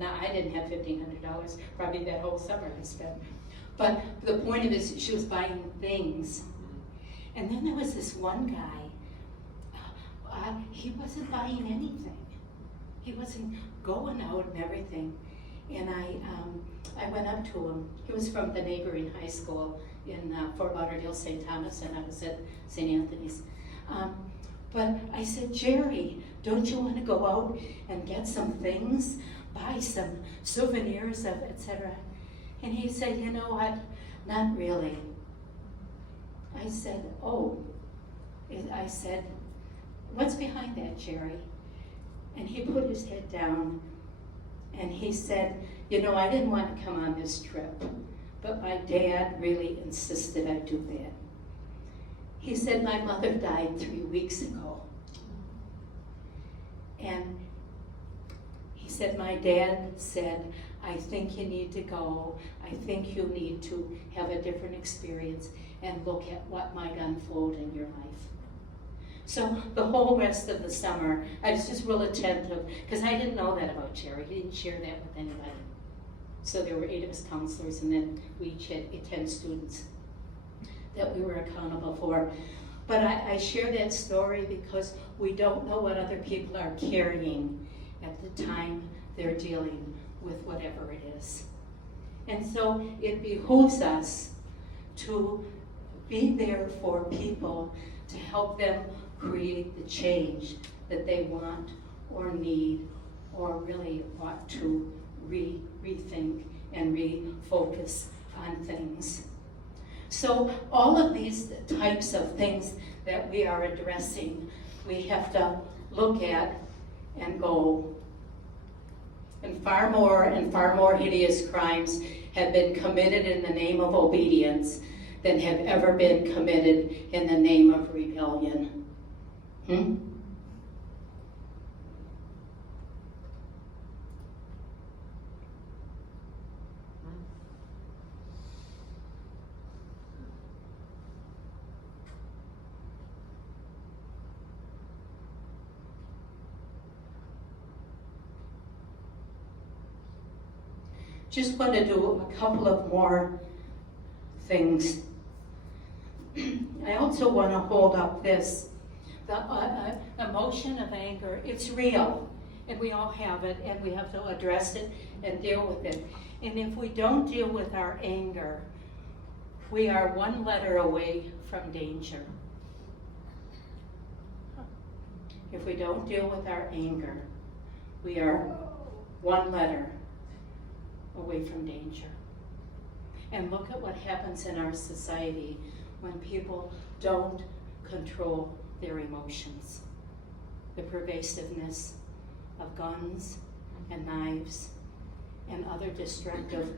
Now, I didn't have $1,500, probably that whole summer I spent. But the point of this, she was buying things. And then there was this one guy, he wasn't buying anything. He wasn't going out and everything. And I went up to him. He was from the neighboring high school in Fort Lauderdale, St. Thomas, and I was at St. Anthony's. But I said, Jerry, don't you want to go out and get some things? Buy some souvenirs of etc. And he said, you know what, not really. I said, oh. I said, what's behind that, Jerry? And he put his head down and he said, you know, I didn't want to come on this trip, but my dad really insisted I do that. He said, my mother died 3 weeks ago. And he said, my dad said, I think you need to go. I think you need to have a different experience and look at what might unfold in your life. So the whole rest of the summer, I was just real attentive, because I didn't know that about Jerry. He didn't share that with anybody. So there were 8 of us counselors, and then we each had 10 students that we were accountable for. But I share that story because we don't know what other people are carrying at the time they're dealing with whatever it is. And so it behooves us to be there for people, to help them create the change that they want or need or really want to rethink and refocus on things. So all of these types of things that we are addressing, we have to look at and go. And far more hideous crimes have been committed in the name of obedience than have ever been committed in the name of rebellion. Just want to do a couple of more things. I also want to hold up this. The emotion of anger, it's real, and we all have it, and we have to address it and deal with it. And if we don't deal with our anger, we are one letter away from danger. If we don't deal with our anger, we are one letter away from danger. And look at what happens in our society when people don't control their emotions. The pervasiveness of guns and knives and other destructive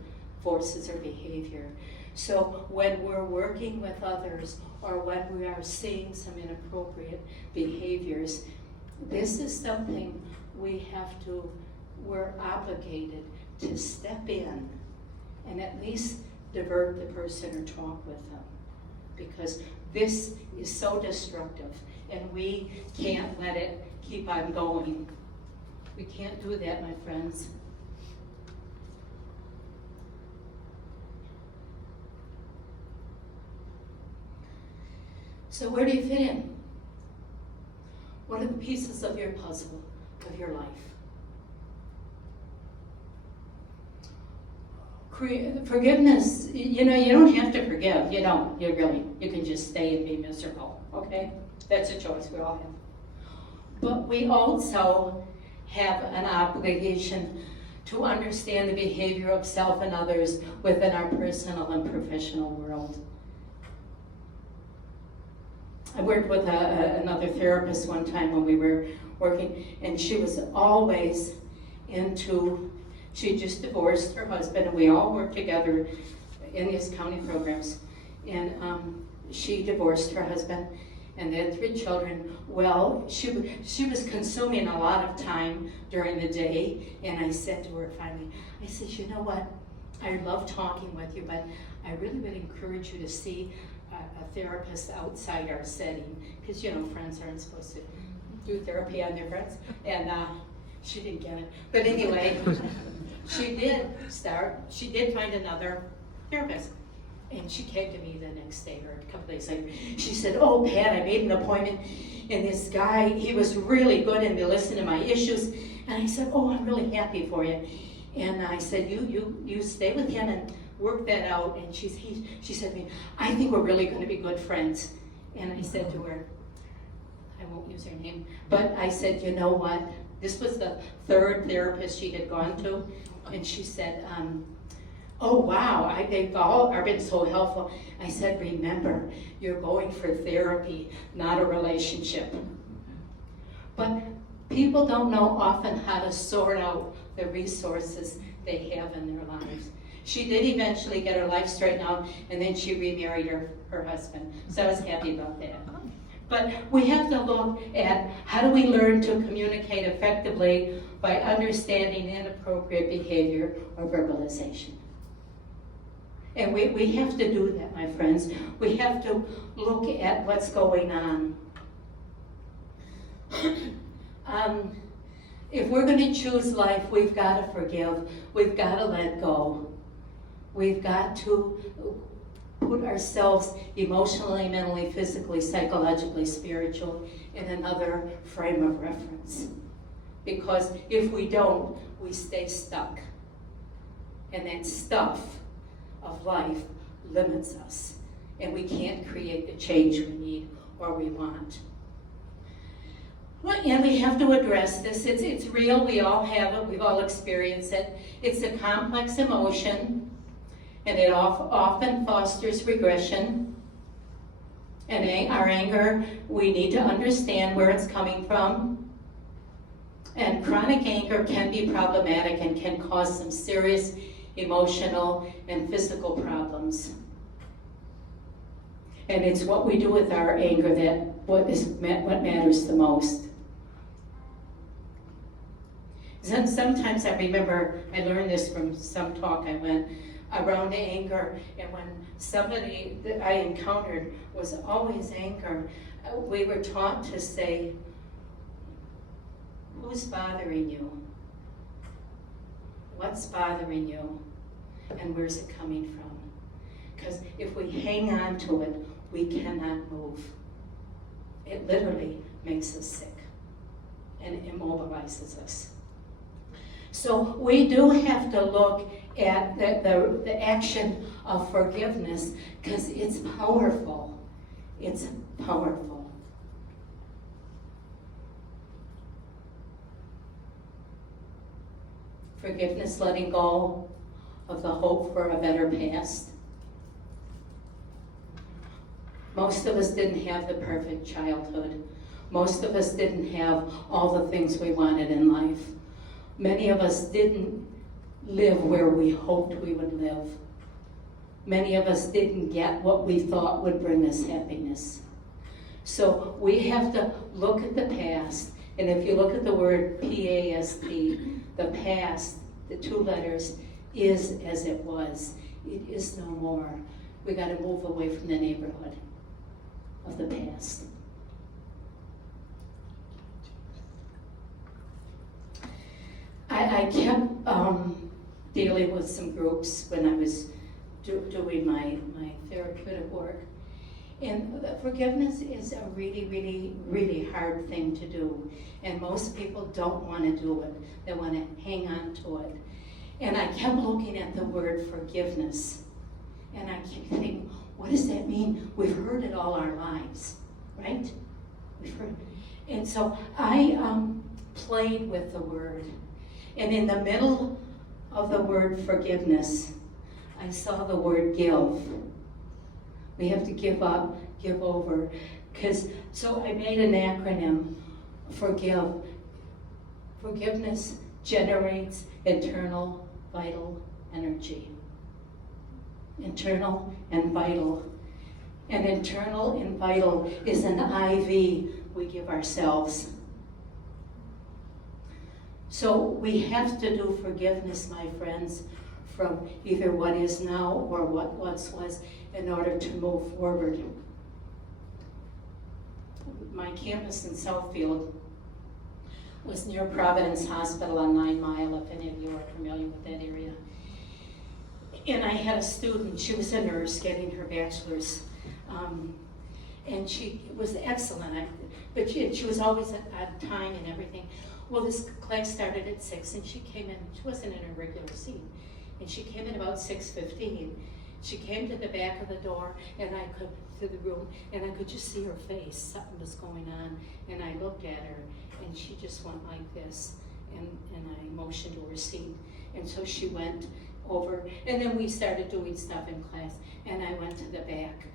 forces or behavior. So when we're working with others or when we are seeing some inappropriate behaviors, this is something we're obligated to step in and at least divert the person or talk with them, because this is so destructive, and we can't let it keep on going. We can't do that, my friends. So where do you fit in? What are the pieces of your puzzle, of your life? Forgiveness, you know, you don't have to forgive. You don't. You can just stay and be miserable, okay? That's a choice we all have. But we also have an obligation to understand the behavior of self and others within our personal and professional world. I worked with another therapist one time when we were working, and she was always into, she just divorced her husband, and we all worked together in these county programs. And she divorced her husband, and they had 3 children. Well, she was consuming a lot of time during the day, and I said to her finally, I said, you know what, I love talking with you, but I really would encourage you to see a therapist outside our setting, because you know, friends aren't supposed to do therapy on their friends, and she didn't get it. But anyway, she did find another therapist. And she came to me the next day or a couple days later. She said, oh, Pat, I made an appointment, and this guy, he was really good and listened to my issues. And I said, oh, I'm really happy for you. And I said, you stay with him and work that out. And she said to me, I think we're really going to be good friends. And I said to her, I won't use her name, but I said, you know what? This was the 3rd therapist she had gone to. And she said, oh wow, they've all been so helpful. I said, remember, you're going for therapy, not a relationship. But people don't know often how to sort out the resources they have in their lives. She did eventually get her life straightened out, and then she remarried her husband. So I was happy about that. But we have to look at how do we learn to communicate effectively by understanding inappropriate behavior or verbalization. And we have to do that, my friends. We have to look at what's going on. If we're going to choose life, we've got to forgive. We've got to let go. We've got to put ourselves emotionally, mentally, physically, psychologically, spiritually in another frame of reference. Because if we don't, we stay stuck. And that stuff of life limits us, and we can't create the change we need or we want. Well, and we have to address this. It's real. We all have it. We've all experienced it. It's a complex emotion, and it often fosters regression. And our anger, we need to understand where it's coming from. And chronic anger can be problematic and can cause some serious emotional and physical problems. And it's what we do with our anger what matters the most. Sometimes I remember, I learned this from some talk I went around anger, and when somebody that I encountered was always anger, we were taught to say, who's bothering you? What's bothering you? And where's it coming from? Because if we hang on to it, we cannot move. It literally makes us sick and immobilizes us. So we do have to look at the action of forgiveness, because it's powerful. It's powerful. Forgiveness, letting go of the hope for a better past. Most of us didn't have the perfect childhood. Most of us didn't have all the things we wanted in life. Many of us didn't live where we hoped we would live. Many of us didn't get what we thought would bring us happiness. So we have to look at the past, and if you look at the word P-A-S-T, the past, the 2 letters, is as it was. It is no more. We got to move away from the neighborhood of the past. I kept dealing with some groups when I was doing my therapeutic work. And forgiveness is a really, really, really hard thing to do. And most people don't want to do it. They want to hang on to it. And I kept looking at the word forgiveness. And I kept thinking, what does that mean? We've heard it all our lives, right? We've heard. And so I played with the word. And in the middle of the word forgiveness, I saw the word give. We have to give up, give over. So I made an acronym, forgive. Forgiveness generates internal vital energy. Internal and vital. And internal and vital is an IV we give ourselves. So we have to do forgiveness, my friends, from either what is now or what once was in order to move forward. My campus in Southfield was near Providence Hospital on 9 Mile, if any of you are familiar with that area. And I had a student, she was a nurse getting her bachelor's, and she was excellent, but she was always on time and everything. Well, this class started at 6 and she came in, she wasn't in her regular seat, and she came in about 6:15. She came to the back of the door and to the room, and I could just see her face, something was going on, and I looked at her and she just went like this, and I motioned to her seat, and so she went over, and then we started doing stuff in class, and I went to the back,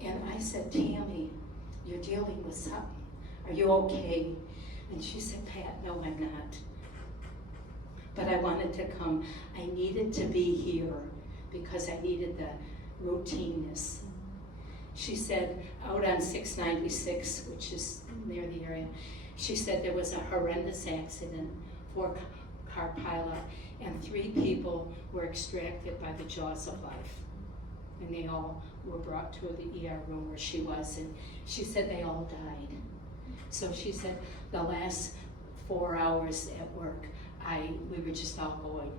and I said, Tammy, you're dealing with something, are you okay? And she said, Pat, no, I'm not. But I wanted to come. I needed to be here because I needed the routineness. She said, out on 696, which is near the area, she said there was a horrendous accident, 4-car pileup, and 3 people were extracted by the jaws of life. And they all were brought to the ER room where she was, and she said they all died. So she said the last 4 hours at work, we were just all going.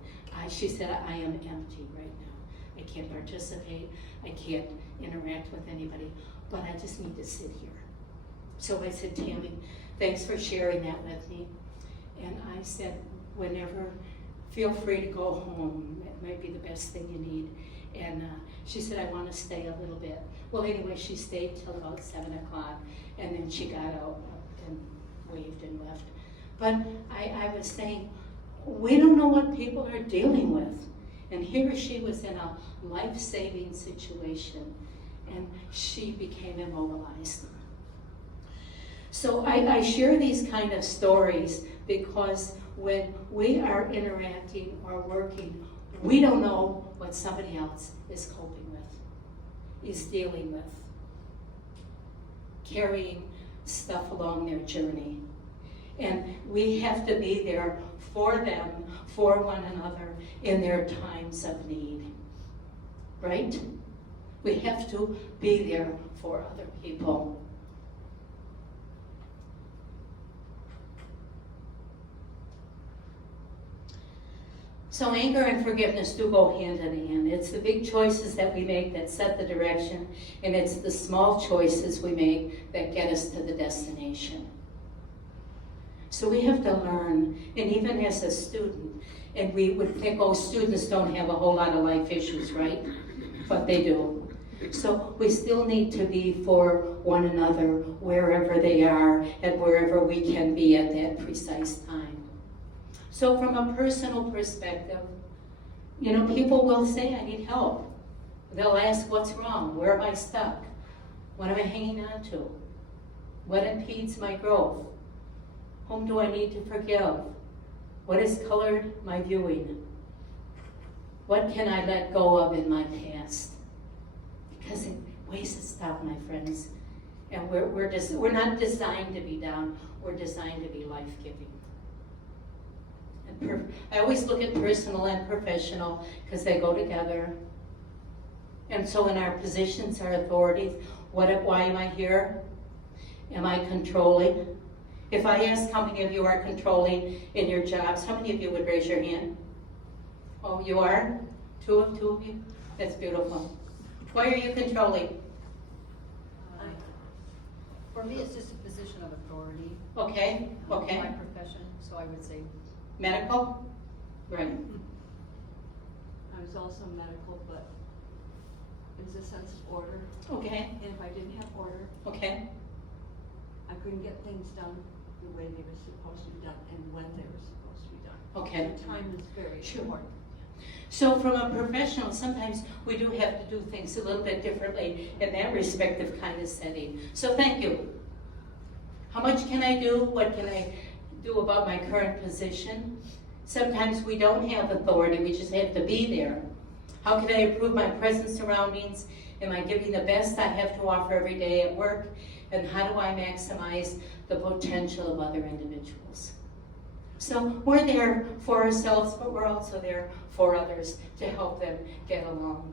She said, I am empty right now. I can't participate, I can't interact with anybody, but I just need to sit here. So I said, Tammy, thanks for sharing that with me. And I said, whenever, feel free to go home. It might be the best thing you need. And she said, I want to stay a little bit. Well, anyway, she stayed till about 7 o'clock, and then she got out and waved and left. But I was saying, we don't know what people are dealing with. And here she was in a life-saving situation, and she became immobilized. So I share these kind of stories because when we are interacting or working, we don't know what somebody else is coping with, is dealing with, carrying stuff along their journey. And we have to be there for them, for one another, in their times of need, right? We have to be there for other people. So anger and forgiveness do go hand in hand. It's the big choices that we make that set the direction, and it's the small choices we make that get us to the destination. So we have to learn, and even as a student, and we would think, oh, students don't have a whole lot of life issues, right? But they do. So we still need to be for one another wherever they are and wherever we can be at that precise time. So from a personal perspective, you know, people will say, I need help. They'll ask, what's wrong? Where am I stuck? What am I hanging on to? What impedes my growth? Whom do I need to forgive? What has colored my viewing? What can I let go of in my past? Because it weighs us down, my friends. And we're not designed to be down, we're designed to be life-giving. I always look at personal and professional because they go together. And so in our positions, our authorities, why am I here? Am I controlling? If I ask how many of you are controlling in your jobs, how many of you would raise your hand? Oh, you are? Two of you? That's beautiful. Why are you controlling? For me, it's just a position of authority. Okay, My okay. profession, so I would say, Medical? Right. I was also medical, but it was a sense of order, Okay, and if I didn't have order, okay. I couldn't get things done the way they were supposed to be done and when they were supposed to be done. Okay. So time is very Sure. important. So from a professional, sometimes we do have to do things a little bit differently in that respective kind of setting. So thank you. How much can I do? What can I do about my current position? Sometimes we don't have authority, we just have to be there. How can I improve my present surroundings? Am I giving the best I have to offer every day at work? And how do I maximize the potential of other individuals? So we're there for ourselves, but we're also there for others to help them get along.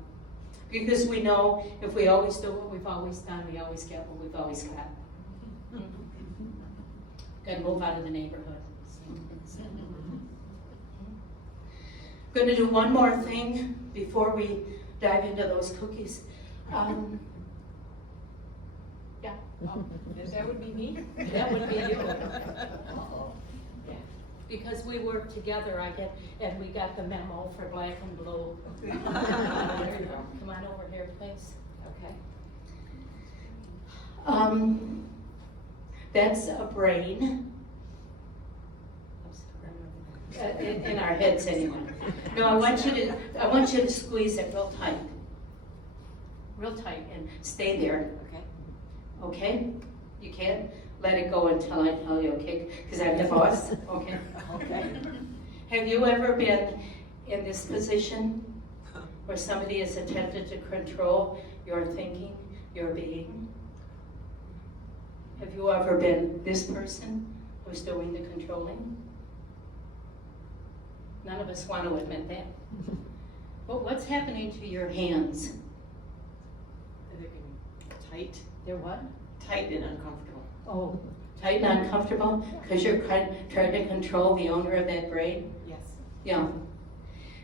Because we know if we always do what we've always done, we always get what we've always got. Gotta move out of the neighborhood. Gonna do one more thing before we dive into those cookies. Yeah. that would be me. That would be you. Because we work together, and we got the memo for black and blue. There you go. Come on over here, please. Okay. That's a brain. In our heads anyway. No, I want you to squeeze it real tight. Real tight and stay there. Okay. Okay? You can't let it go until I tell you, okay? Because I'm the boss, okay? Okay. Have you ever been in this position where somebody has attempted to control your thinking, your being? Have you ever been this person who's doing the controlling? None of us want to admit that. But what's happening to your hands? They're tight, They're what? tight and uncomfortable. Oh, tight and uncomfortable because you're trying to control the owner of that brain? Yes. Yeah.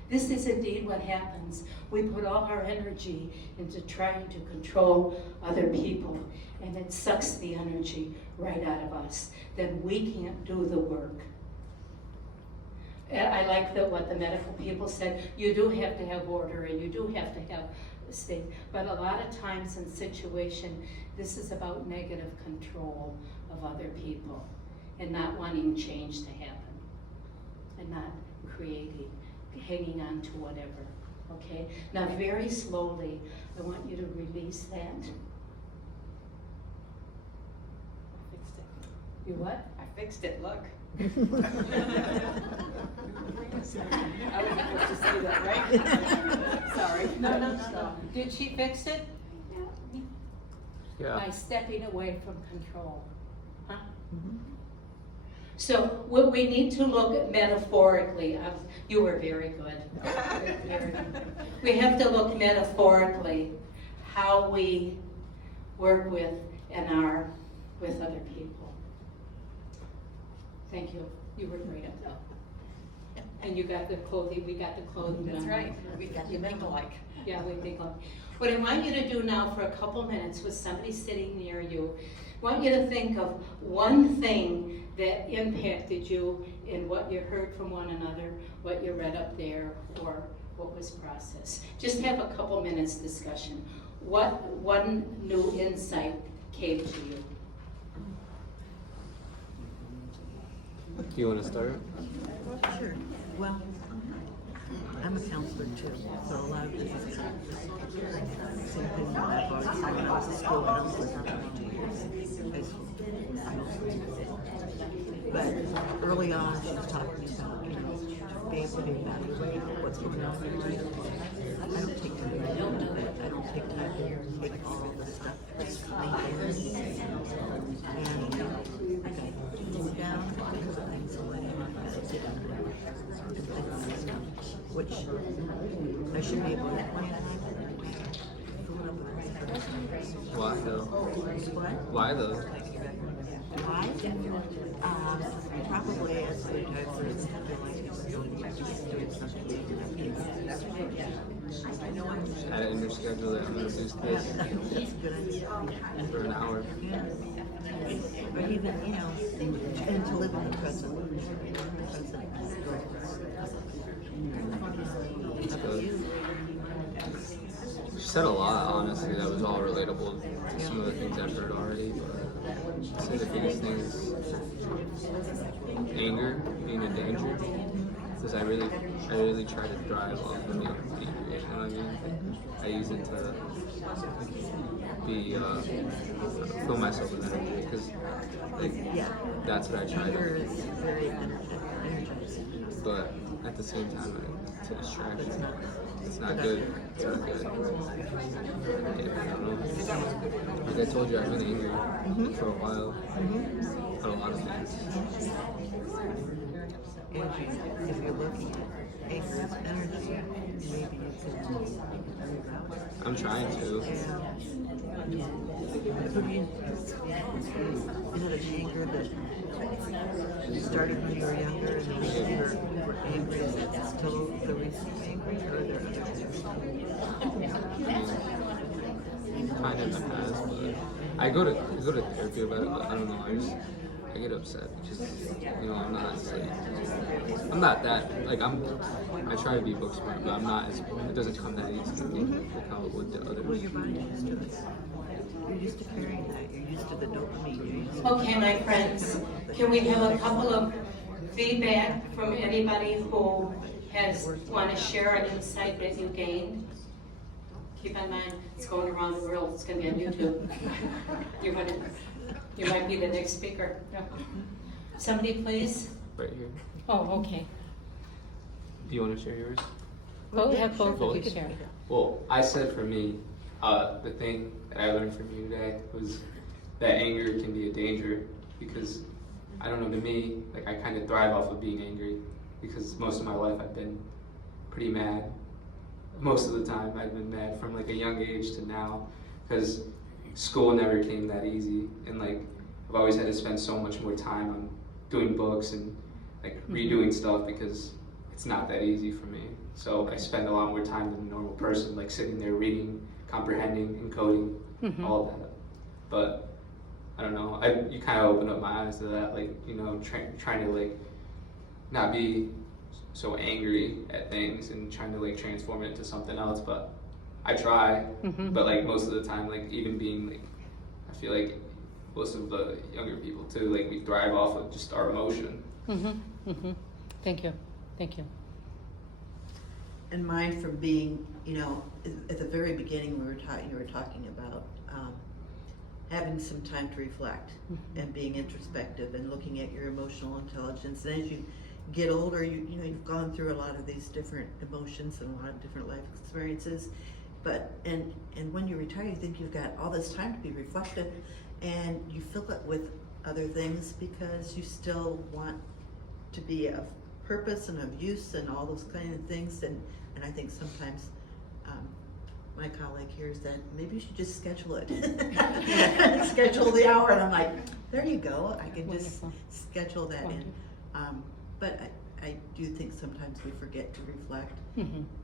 This is indeed what happens. We put all our energy into trying to control other people, and it sucks the energy right out of us. Then we can't do the work. And I like what the medical people said. You do have to have order, and you do have to have state. But a lot of times in situation, this is about negative control of other people and not wanting change to happen and not creating, hanging on to whatever, okay? Now very slowly, I want you to release that. I fixed it. You what? I fixed it, look. I was supposed to say that, right? Sorry. No. Did she fix it? Yeah. By stepping away from control. Huh? So what we need to look at metaphorically, you were very good. We have to look metaphorically how we work with and are with other people. Thank you. You were great up there. And you got the clothing, we got the clothing. That's on. right. We think alike. Yeah, we think alike. What I want you to do now for a couple minutes with somebody sitting near you, I want you to think of one thing that impacted you in what you heard from one another, what you read up there, or what was processed. Just have a couple minutes discussion. What one new insight came to you? Do you want to start? Sure. Well, I'm a counselor too, so a lot of this is same thing that I've always said when I was a school counselor for 22 years. High school. But early on, she was talking about, being able to evaluate what's going on in your life. I don't take time to do that. I don't take time to take all the stuff that's coming in. And I got to move down because of things away. I got to sit down and think on stuff, which I should be able to plan. Why though? What? Why though? Why? Probably as the type of doing something. Add it in your schedule that I'm gonna do That's this a good idea. for an hour. Yeah. Or even, and to live in the present. It's good. She said a lot, honestly, that was all relatable to some of the things I've heard already. But I'd say the biggest thing is anger, being a danger. Because I really try to drive off of being angry, you know what I mean? I use it to be, fill myself with energy, because that's what I try to Anger do. is very energizing. But at the same time, it's a distraction. It's not good. It's not good. I don't know. Like I told you, I've been angry for a while at a lot of things. And if you're looking at anger as energy, maybe you can I'm trying to. could be, is it an anger that started when you were younger and then you were angry? Is that still the reason you're angry, or are there other things? Kind of in the past, but I go to therapy about it, but I don't know. I get upset because I'm not that like I try to be book smart, but I'm not as it doesn't come that easy to me like how it would to others. Well, your body's used to it. You're used to carrying that. You're used to the dopamine. You're used to Okay, my friends, can we have a couple of feedback from anybody who want to share an insight that you gained? Keep in mind, it's going around the world. It's going to be on YouTube. You might be the next speaker. Somebody, please. Right here. Oh, okay. Do you want to share yours? Go ahead, both of Both? you share. Well, I said for me, the thing that I learned from you today was that anger can be a danger because, I don't know, to me, like I kind of thrive off of being angry because most of my life I've been pretty mad. Most of the time I've been mad from like a young age to now because school never came that easy and like I've always had to spend so much more time on doing books and like redoing stuff because it's not that easy for me. So I spend a lot more time than a normal person, like sitting there reading, comprehending, encoding, all of that. But I don't know, you kind of opened up my eyes to that, like, trying to like not be so angry at things and trying to like transform it into something else. But I try, but like most of the time, like even being like, I feel like most of the younger people too, like we thrive off of just our emotion. Thank you. Thank you. And mine from being, at the very beginning you were talking about having some time to reflect and being introspective and looking at your emotional intelligence. And as you get older, you've gone through a lot of these different emotions and a lot of different life experiences. But and when you retire, you think you've got all this time to be reflective, and you fill it with other things because you still want to be of purpose and of use and all those kind of things. And I think sometimes my colleague hears that maybe you should just schedule it. Schedule the hour, and I'm like, there you go. I can just schedule that in. But I do think sometimes we forget to reflect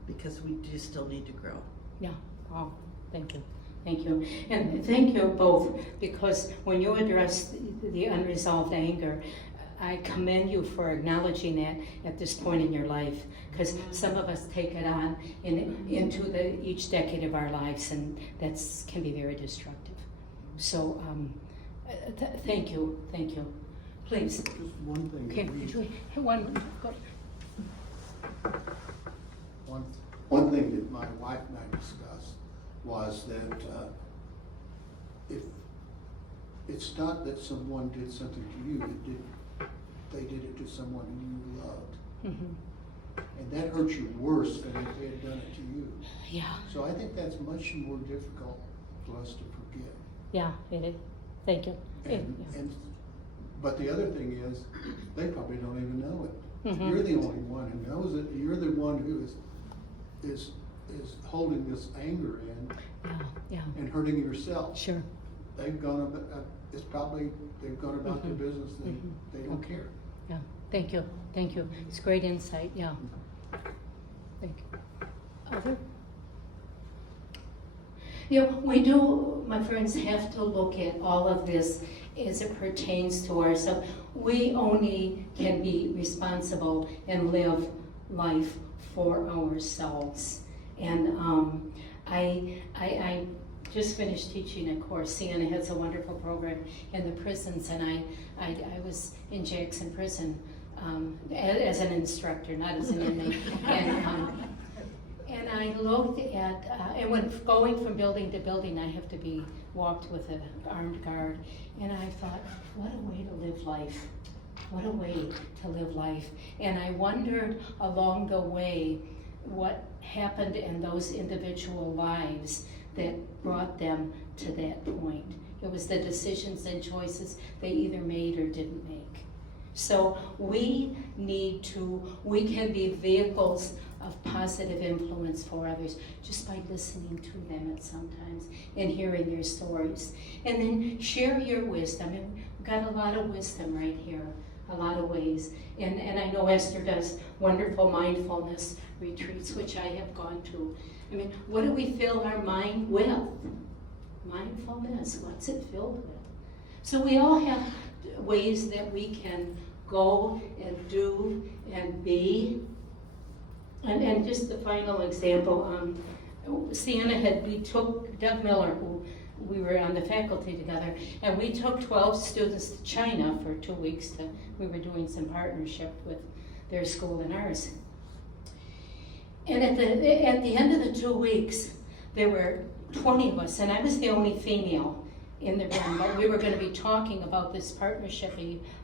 because we do still need to grow. Yeah. Oh, thank you. Thank you. And thank you both, because when you address the unresolved anger, I commend you for acknowledging that at this point in your life, because some of us take it on into each decade of our lives, and that can be very destructive. So thank you. Please. Just one thing. Okay. One thing that my wife and I discussed was that if it's not that someone did something to you, they did it to someone who you loved. And that hurts you worse than if they had done it to you. Yeah. So I think that's much more difficult for us to forget. Yeah, it is. Thank you. But the other thing is, they probably don't even know it. You're the only one who knows it. You're the one who is is holding this anger in Yeah, and hurting yourself. sure. They've gone about, it's probably, they've gone about their business, they don't care. Yeah, thank you, thank you. It's great insight, yeah. Thank you. Other? Yeah, we do, my friends, have to look at all of this as it pertains to ourselves. We only can be responsible and live life for ourselves. And I just finished teaching a course. Sienna has a wonderful program in the prisons, and I was in Jackson Prison as an instructor, not as an inmate. And I looked at, and when going from building to building, I have to be walked with an armed guard. And I thought, what a way to live life. What a way to live life. And I wondered along the way what happened in those individual lives that brought them to that point. It was the decisions and choices they either made or didn't make. So we can be vehicles of positive influence for others just by listening to them at sometimes and hearing their stories. And then share your wisdom. And we've got a lot of wisdom right here, a lot of ways. And I know Esther does wonderful mindfulness retreats, which I have gone to. I mean, what do we fill our mind with? Mindfulness, what's it filled with? So we all have ways that we can go and do and be. And just the final example, Sienna we took Doug Miller, who we were on the faculty together, and we took 12 students to China for 2 weeks. We were doing some partnership with their school and ours. And at the end of the 2 weeks, there were 20 of us, and I was the only female in the room, but we were going to be talking about this partnership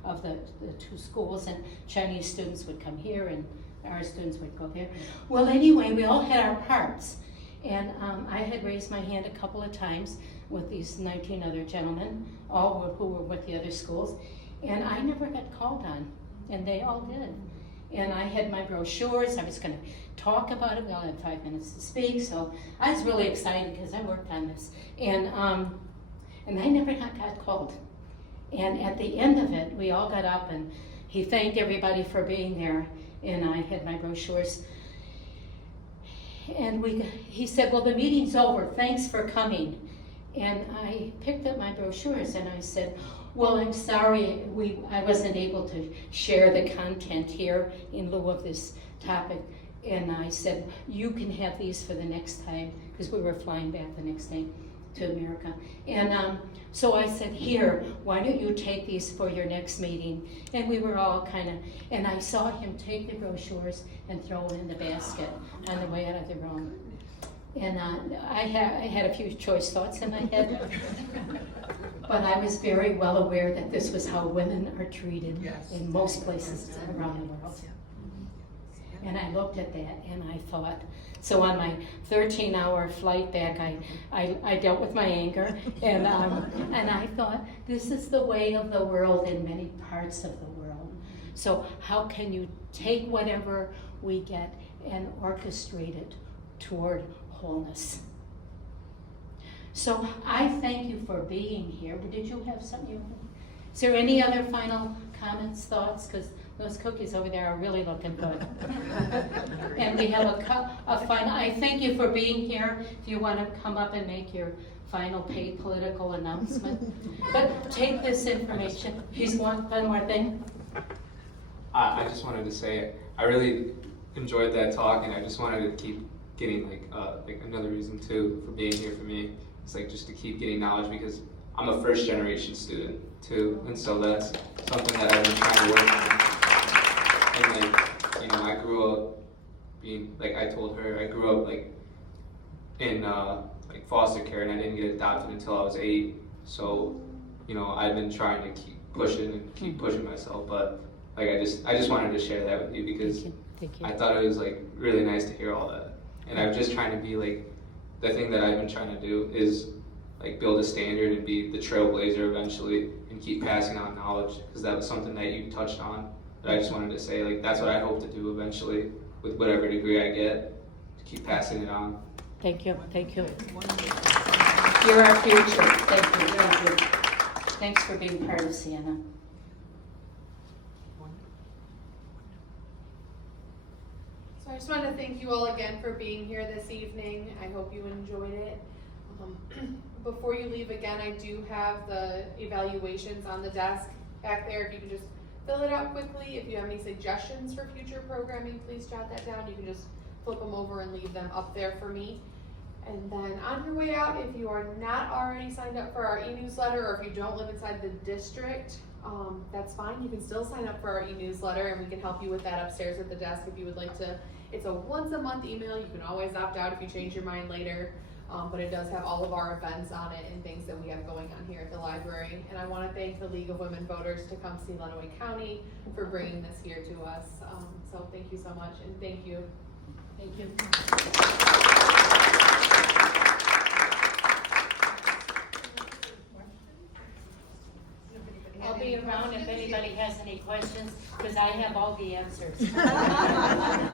of the two schools, and Chinese students would come here and our students would go there. Well, anyway, we all had our parts, and I had raised my hand a couple of times with these 19 other gentlemen, all who were with the other schools, and I never got called on, and they all did. And I had my brochures. I was going to talk about it. We all had 5 minutes to speak, so I was really excited because I worked on this, and I never got called. And at the end of it, we all got up, and he thanked everybody for being there. And I had my brochures. And he said, well, the meeting's over. Thanks for coming. And I picked up my brochures and I said, well, I'm sorry I wasn't able to share the content here in lieu of this topic. And I said, you can have these for the next time, because we were flying back the next day to America. And so I said, here, why don't you take these for your next meeting? And we were all and I saw him take the brochures and throw them in the basket on the way out of the room. And I had a few choice thoughts in my head, but I was very well aware that this was how women are treated in most places around the world. And I looked at that and I thought, so on my 13-hour flight back, I dealt with my anger, and I thought, this is the way of the world in many parts of the world. So how can you take whatever we get and orchestrate it toward wholeness? So I thank you for being here. Did you have something? Is there any other final comments, thoughts? Because those cookies over there are really looking good. And we have a final, I thank you for being here. If you want to come up and make your final paid political announcement. But take this information. Here's one more thing. I just wanted to say, I really enjoyed that talk, and I just wanted to keep getting like another reason too for being here for me. It's like just to keep getting knowledge, because I'm a first generation student too, and so that's something that I've been trying to work on. And I grew up being, like I told her, I grew up in foster care, and I didn't get adopted until I was 8. So, I've been trying to keep pushing and keep pushing myself, but I just wanted to share that with you, because Thank you. I thought it was really nice to hear all that. And I'm just trying to be the thing that I've been trying to do is build a standard and be the trailblazer eventually, and keep passing on knowledge, because that was something that you touched on. But I just wanted to say, that's what I hope to do eventually with whatever degree I get, keep passing it on. Thank you, thank you. You're our future, thank you, thank you. Thanks for being part of Sienna. So I just want to thank you all again for being here this evening. I hope you enjoyed it. Before you leave again, I do have the evaluations on the desk back there. If you can just fill it out quickly. If you have any suggestions for future programming, please jot that down. You can just flip them over and leave them up there for me. And then on your way out, if you are not already signed up for our e-newsletter, or if you don't live inside the district, that's fine. You can still sign up for our e-newsletter, and we can help you with that upstairs at the desk if you would like to. It's a once-a-month email. You can always opt out if you change your mind later, but it does have all of our events on it and things that we have going on here at the library. And I want to thank the League of Women Voters to Come See Lenawee County for bringing this here to us. So thank you so much, and thank you. Thank you. I'll be around if anybody has any questions, because I have all the answers.